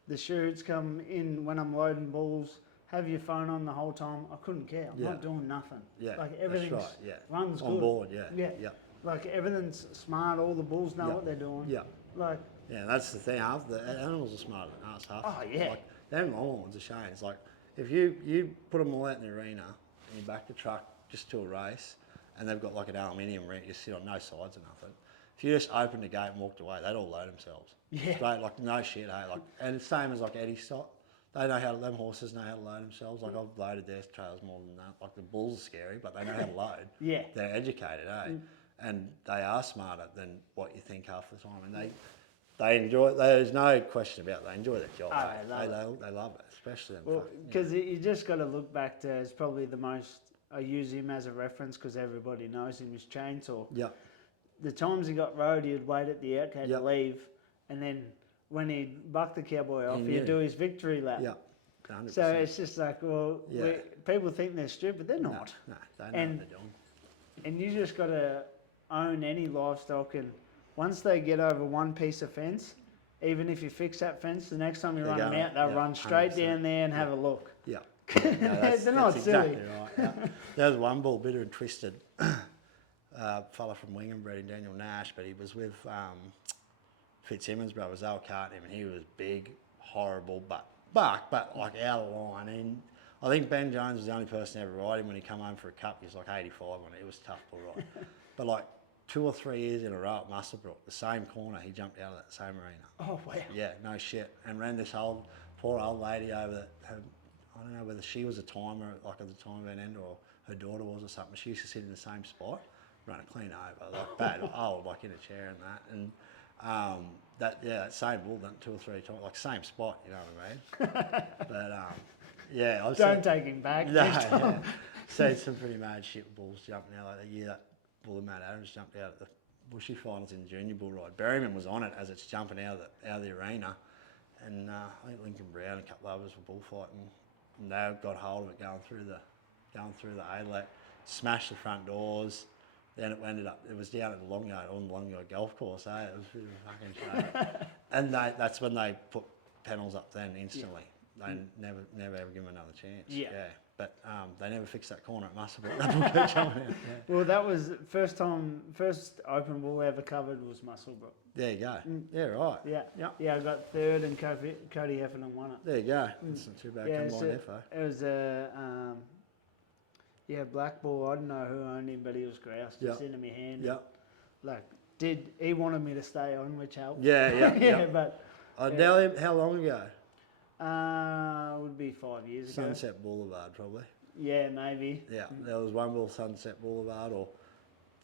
the shoots, come in when I'm loading balls, have your phone on the whole time. I couldn't care. I'm Yeah. not doing nothing. Yeah, Like, that's everything's right, yeah. runs On good. board, yeah. Yeah. Yeah. Like, everything's smart. All the bulls know Yeah. what they're doing. Yeah. Like, Yeah, that's the thing. The animals are smarter than us. Half. Oh, yeah. Like, them longhorns are shame. It's like, if you put them all out in the arena and you back the truck just to a race, and they've got like an aluminium ring, you sit on no sides or nothing. If you just opened the gate and walked away, they'd all load themselves. Yeah. Straight, like no shit, hey. Like, and it's same as like Eddie stock. They know how them horses know how to load themselves. Like, I've loaded their trails more than that. Like, the bulls are scary, but they know how to load. Yeah. They're educated, eh? And they are smarter than what you think half the time. And they enjoy. There's no question about it. They enjoy their job. Oh, eh? they love They love it, especially them. Well, because you just got to look back to, it's probably the most, I use him as a reference because everybody knows him as Chainsaw. Yeah. The times he got rode, he'd wait at the outgate Yep. to leave, and then when he'd buck the cowboy off, He he'd knew. do his victory lap. Yeah. 100%. So it's just like, well, Yeah. people think they're stupid, they're not. No, they know And- what they're doing. And you just got to own any livestock, and once they get over one piece of fence, even if you fix that fence, the next time you They're run them going, out, they'll yeah, run straight 100%. down there and have a look. Yeah. They're not silly. Exactly right. Yeah. There was one bull, bitter and twisted. Fella from Wingham, Daniel Nash, but he was with Fitzsimmons brothers. They were carting him, and he was big, horrible, but like out of line. And I think Ben Jones was the only person to ever ride him when he come home for a cup. He was like 85 on it. It was tough to ride. But like 2 or 3 years in a row at Musselbrook, the same corner, he jumped out of that same arena. Oh, wow. Yeah, no shit. And ran this poor old lady over that. I don't know whether she was a timer, like at the time of an end, or her daughter was or something. She used to sit in the same spot, run it clean over, like bad, old, like in a chair and that. And that same bull done 2 or 3 times, like same spot, you know what I mean? But yeah, I've Don't take him back. no, yeah. Seen some pretty mad shit bulls jumping out. Like the year that bull of Matt Adams jumped out at the Bushy finals in the junior bull ride. Berryman was on it as it's jumping out of the arena, and I think Lincoln Brown and a couple of others were bullfighting, and they got hold of it going through the A-Let, smashed the front doors. Then it was down at the on the Longyard golf course. Eh? It was a bit of a fucking show. And that's when they put panels up then instantly. They never ever give them another chance. Yeah. But they never fixed that corner at Musselbrook. That will keep jumping out. Yeah. Well, that was first open bull ever covered was Musselbrook. There you go. Yeah, right. Yeah. Yep. Yeah, I got third, and Cody Heffernan won it. There you go. That's not too bad. Yeah, Come on, Effo. it was a black bull. I don't know who owned him, but he was grouse just into my hand. Yep. Like, he wanted me to stay on, which helped. Yeah, yeah, yeah, yeah. but Now, how long ago? would be 5 years ago. Sunset Boulevard, probably. Yeah, maybe. Yeah, there was one bull, Sunset Boulevard, or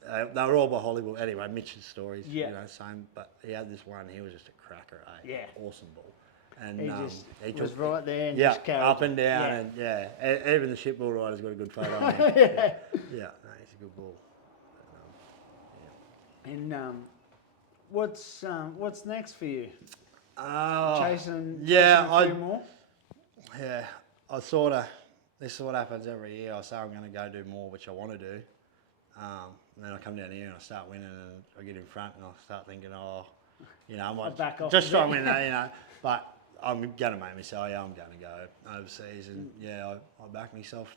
they were all by Hollywood. Anyway, Mitch's stories, Yeah. you know, same. But he had this one. He was just a cracker, eh? Yeah. Awesome bull. And He just he was took right there and yeah, just carried up and down, Yeah. and yeah, even the shit bull rider's got a good photo of him. yeah. Yeah, no, he's a good bull. And what's next for you? Chasing Chasing a I few more? Yeah, this is what happens every year. I say I'm going to go do more, which I want to do. And then I come down here and I start winning, and I get in front and I start thinking, I might back off just a try bit. and win that, But I'm going to make myself, I'm going to go overseas, and I back myself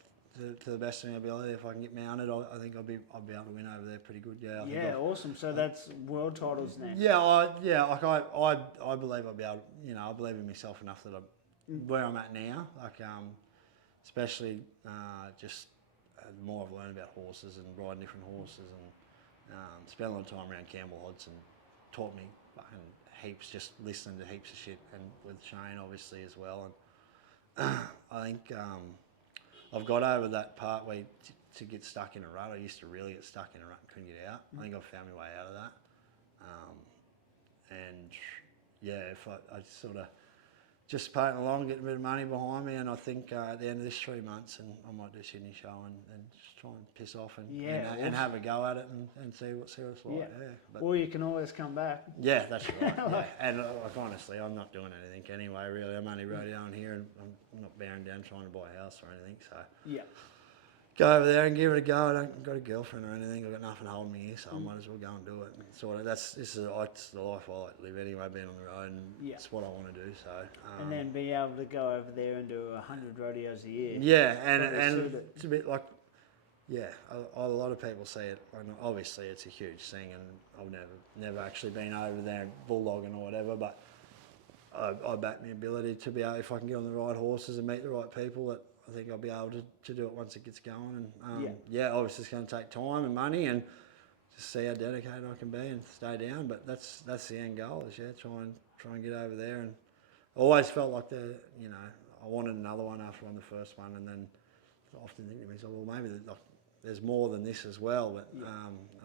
to the best of my ability. If I can get mounted, I think I'll be able to win over there pretty good. Yeah. I think Yeah, awesome. So that's world titles next. I believe I'll be able. I believe in myself enough that I'm where I'm at now. Like, especially just the more I've learned about horses and riding different horses, and Spent a lot of time around Campbell Hodson, taught me fucking heaps, just listening to heaps of shit, and with Shane obviously as well. And I think I've got over that part where to get stuck in a rut. I used to really get stuck in a rut and couldn't get out. I think I've found my way out of that. And yeah, if I sort of just paying along, getting a bit of money behind me, and I think at the end of this 3 months, and I might do Sydney show and just try and piss off and have a go at it and see what it's like. Yeah. But Or you can always come back. yeah, that's right. Yeah. And like honestly, I'm not doing anything anyway. Really, I'm only rodeoing here, and I'm not bearing down trying to buy a house or anything. So Yeah. go over there and give it a go. I don't got a girlfriend or anything. I've got nothing holding me here, so I might as well go and do it. And sort of it's the life I like to live anyway, being on the road, and it's what I want to do. So And then be able to go over there and do 100 rodeos a year. yeah, and it's a bit like a lot of people see it, and obviously it's a huge thing, and I've never actually been over there bulldogging or whatever, but I back my ability to be able, if I can get on the right horses and meet the right people, that I think I'll be able to do it once it gets going. And obviously it's going to take time and money, and just see how dedicated I can be and stay down. But that's the end goal is try and get over there. And I always felt like I wanted another one after I won the first one, and then I often think to myself, well, maybe there's more than this as well. But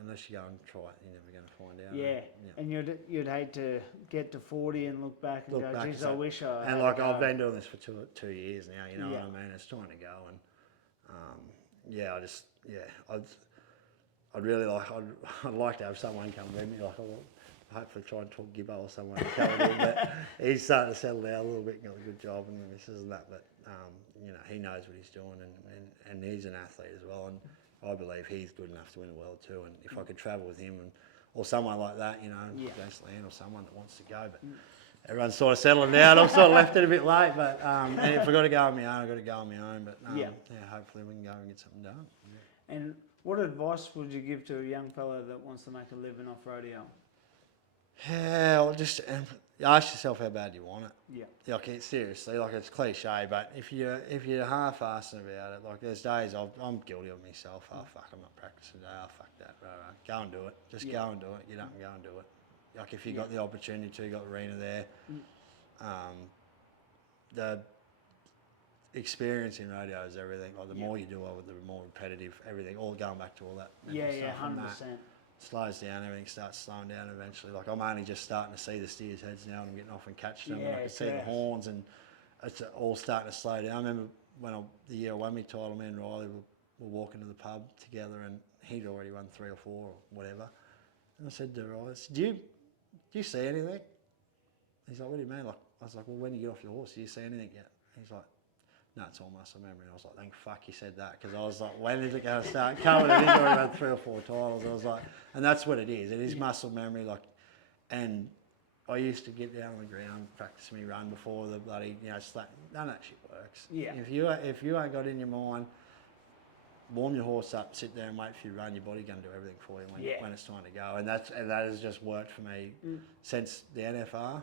unless you go and try it, you're never going to find out. Yeah. And you'd hate to get to 40 and look back and go, geez, I wish I and had like to I've go. been doing this for two years now. You know what I mean? It's time to go, and I'd really I'd like to have someone come with me. Like I'll hopefully try and talk Gibbo or someone to come with him. But he's starting to settle down a little bit, got a good job, and this and that. But he knows what he's doing, and he's an athlete as well. And I believe he's good enough to win a world too. And if I could travel with him or someone like that, James Land or someone that wants to go, but everyone's sort of settling down. I've sort of left it a bit late, but and if I've got to go on my own, I've got to go on my own. But hopefully we can go and get something done. Yeah. And what advice would you give to a young fellow that wants to make a living off rodeo? Yeah, well, just ask yourself how bad you want it. Yeah. Like seriously, like it's cliche, but if you're half-assing about it, like there's days I'm guilty of myself. Oh fuck, I'm not practicing today. Oh fuck that. Right. Go and do it. Just go and do it. Get up and go and do it. Like if you got the opportunity to, you got the arena there. The experience in rodeo is everything. Like the more you do of it, the more repetitive everything. All going back to all that. Yeah, stuff and 100%. that slows down. Everything starts slowing down eventually. Like I'm only just starting to see the steers' heads now, and I'm getting off and catch them. And I can see the horns, and it's all starting to slow down. I remember when the year I won my title, me and Riley were walking to the pub together, and he'd already won 3 or 4 or whatever. And I said to Riley, "Do you see anything?" He's like, "What do you mean?" Like I was like, "Well, when you get off your horse, do you see anything yet?" He's like, "No, it's all muscle memory." And I was like, "Thank fuck you said that," because I was like, "When is it going to start coming?" And he's already had 3 or 4 titles. I was like, and that's what it is. It is muscle memory. Like, and I used to get down on the ground, practice me run before the bloody slap. None of that shit works. Yeah. If you ain't got in your mind, warm your horse up, sit there and wait for you to run. Your body going to do everything for you when it's time to go. And that has just worked for me since the NFR,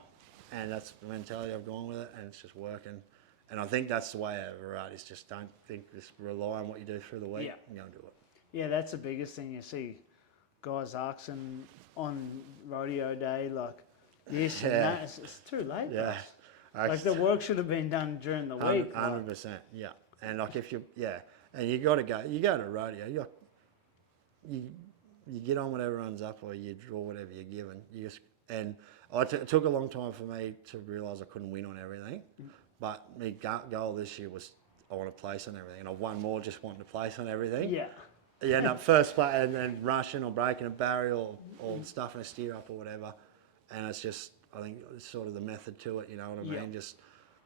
and that's the mentality I've gone with it, and it's just working. And I think that's the way out of a rut is just don't think, just rely on what you do through the week and go and do it. Yeah, that's the biggest thing you see guys asking on rodeo day, like this and that. It's too late. Yeah. Like the work should have been done during the week. 100%, yeah. And like if and you got to go. You go to rodeo. You get on whatever runs up, or you draw whatever you're given. And it took a long time for me to realise I couldn't win on everything. But my goal this year was I want to place on everything, and I've won more just wanting to place on everything. Yeah. You end up first play and then rushing or breaking a barrier or stuffing a steer up or whatever, and it's just I think it's sort of the method to it. You know what I mean? Just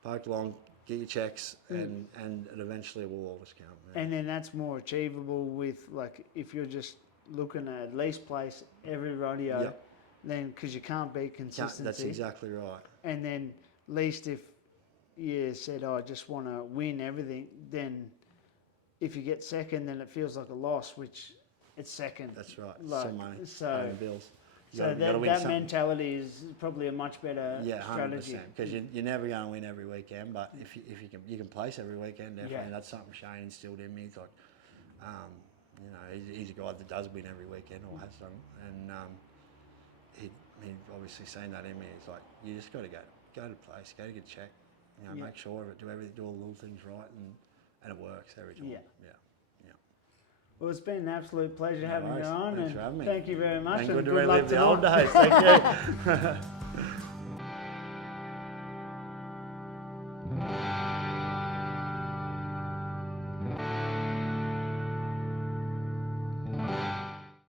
poke along. Get your checks, and it eventually will always count. Yeah. And then that's more achievable with, like, if you're just looking at least place every rodeo, then because you can't beat consistency. That's exactly right. And then least if you said, I just want to win everything, then if you get second, then it feels like a loss, which it's second. That's right. Like, some money, so bills. That mentality is probably a much better strategy. 100%. Because you're never going to win every weekend, but if you can place every weekend, definitely. That's something Shane instilled in me. He's like, you know, he's a guy that does win every weekend or has done, and he obviously seen that in me. He's like, you just got to go to the place, go to get checked, you know, Yeah. make sure of it, do all the little things right, and it works every time. Yeah. Yeah. Well, it's been an absolute pleasure No having you worries. on, Thanks and for having me. thank you very much. Been And good to good luck relive the old tonight. days. Thank you.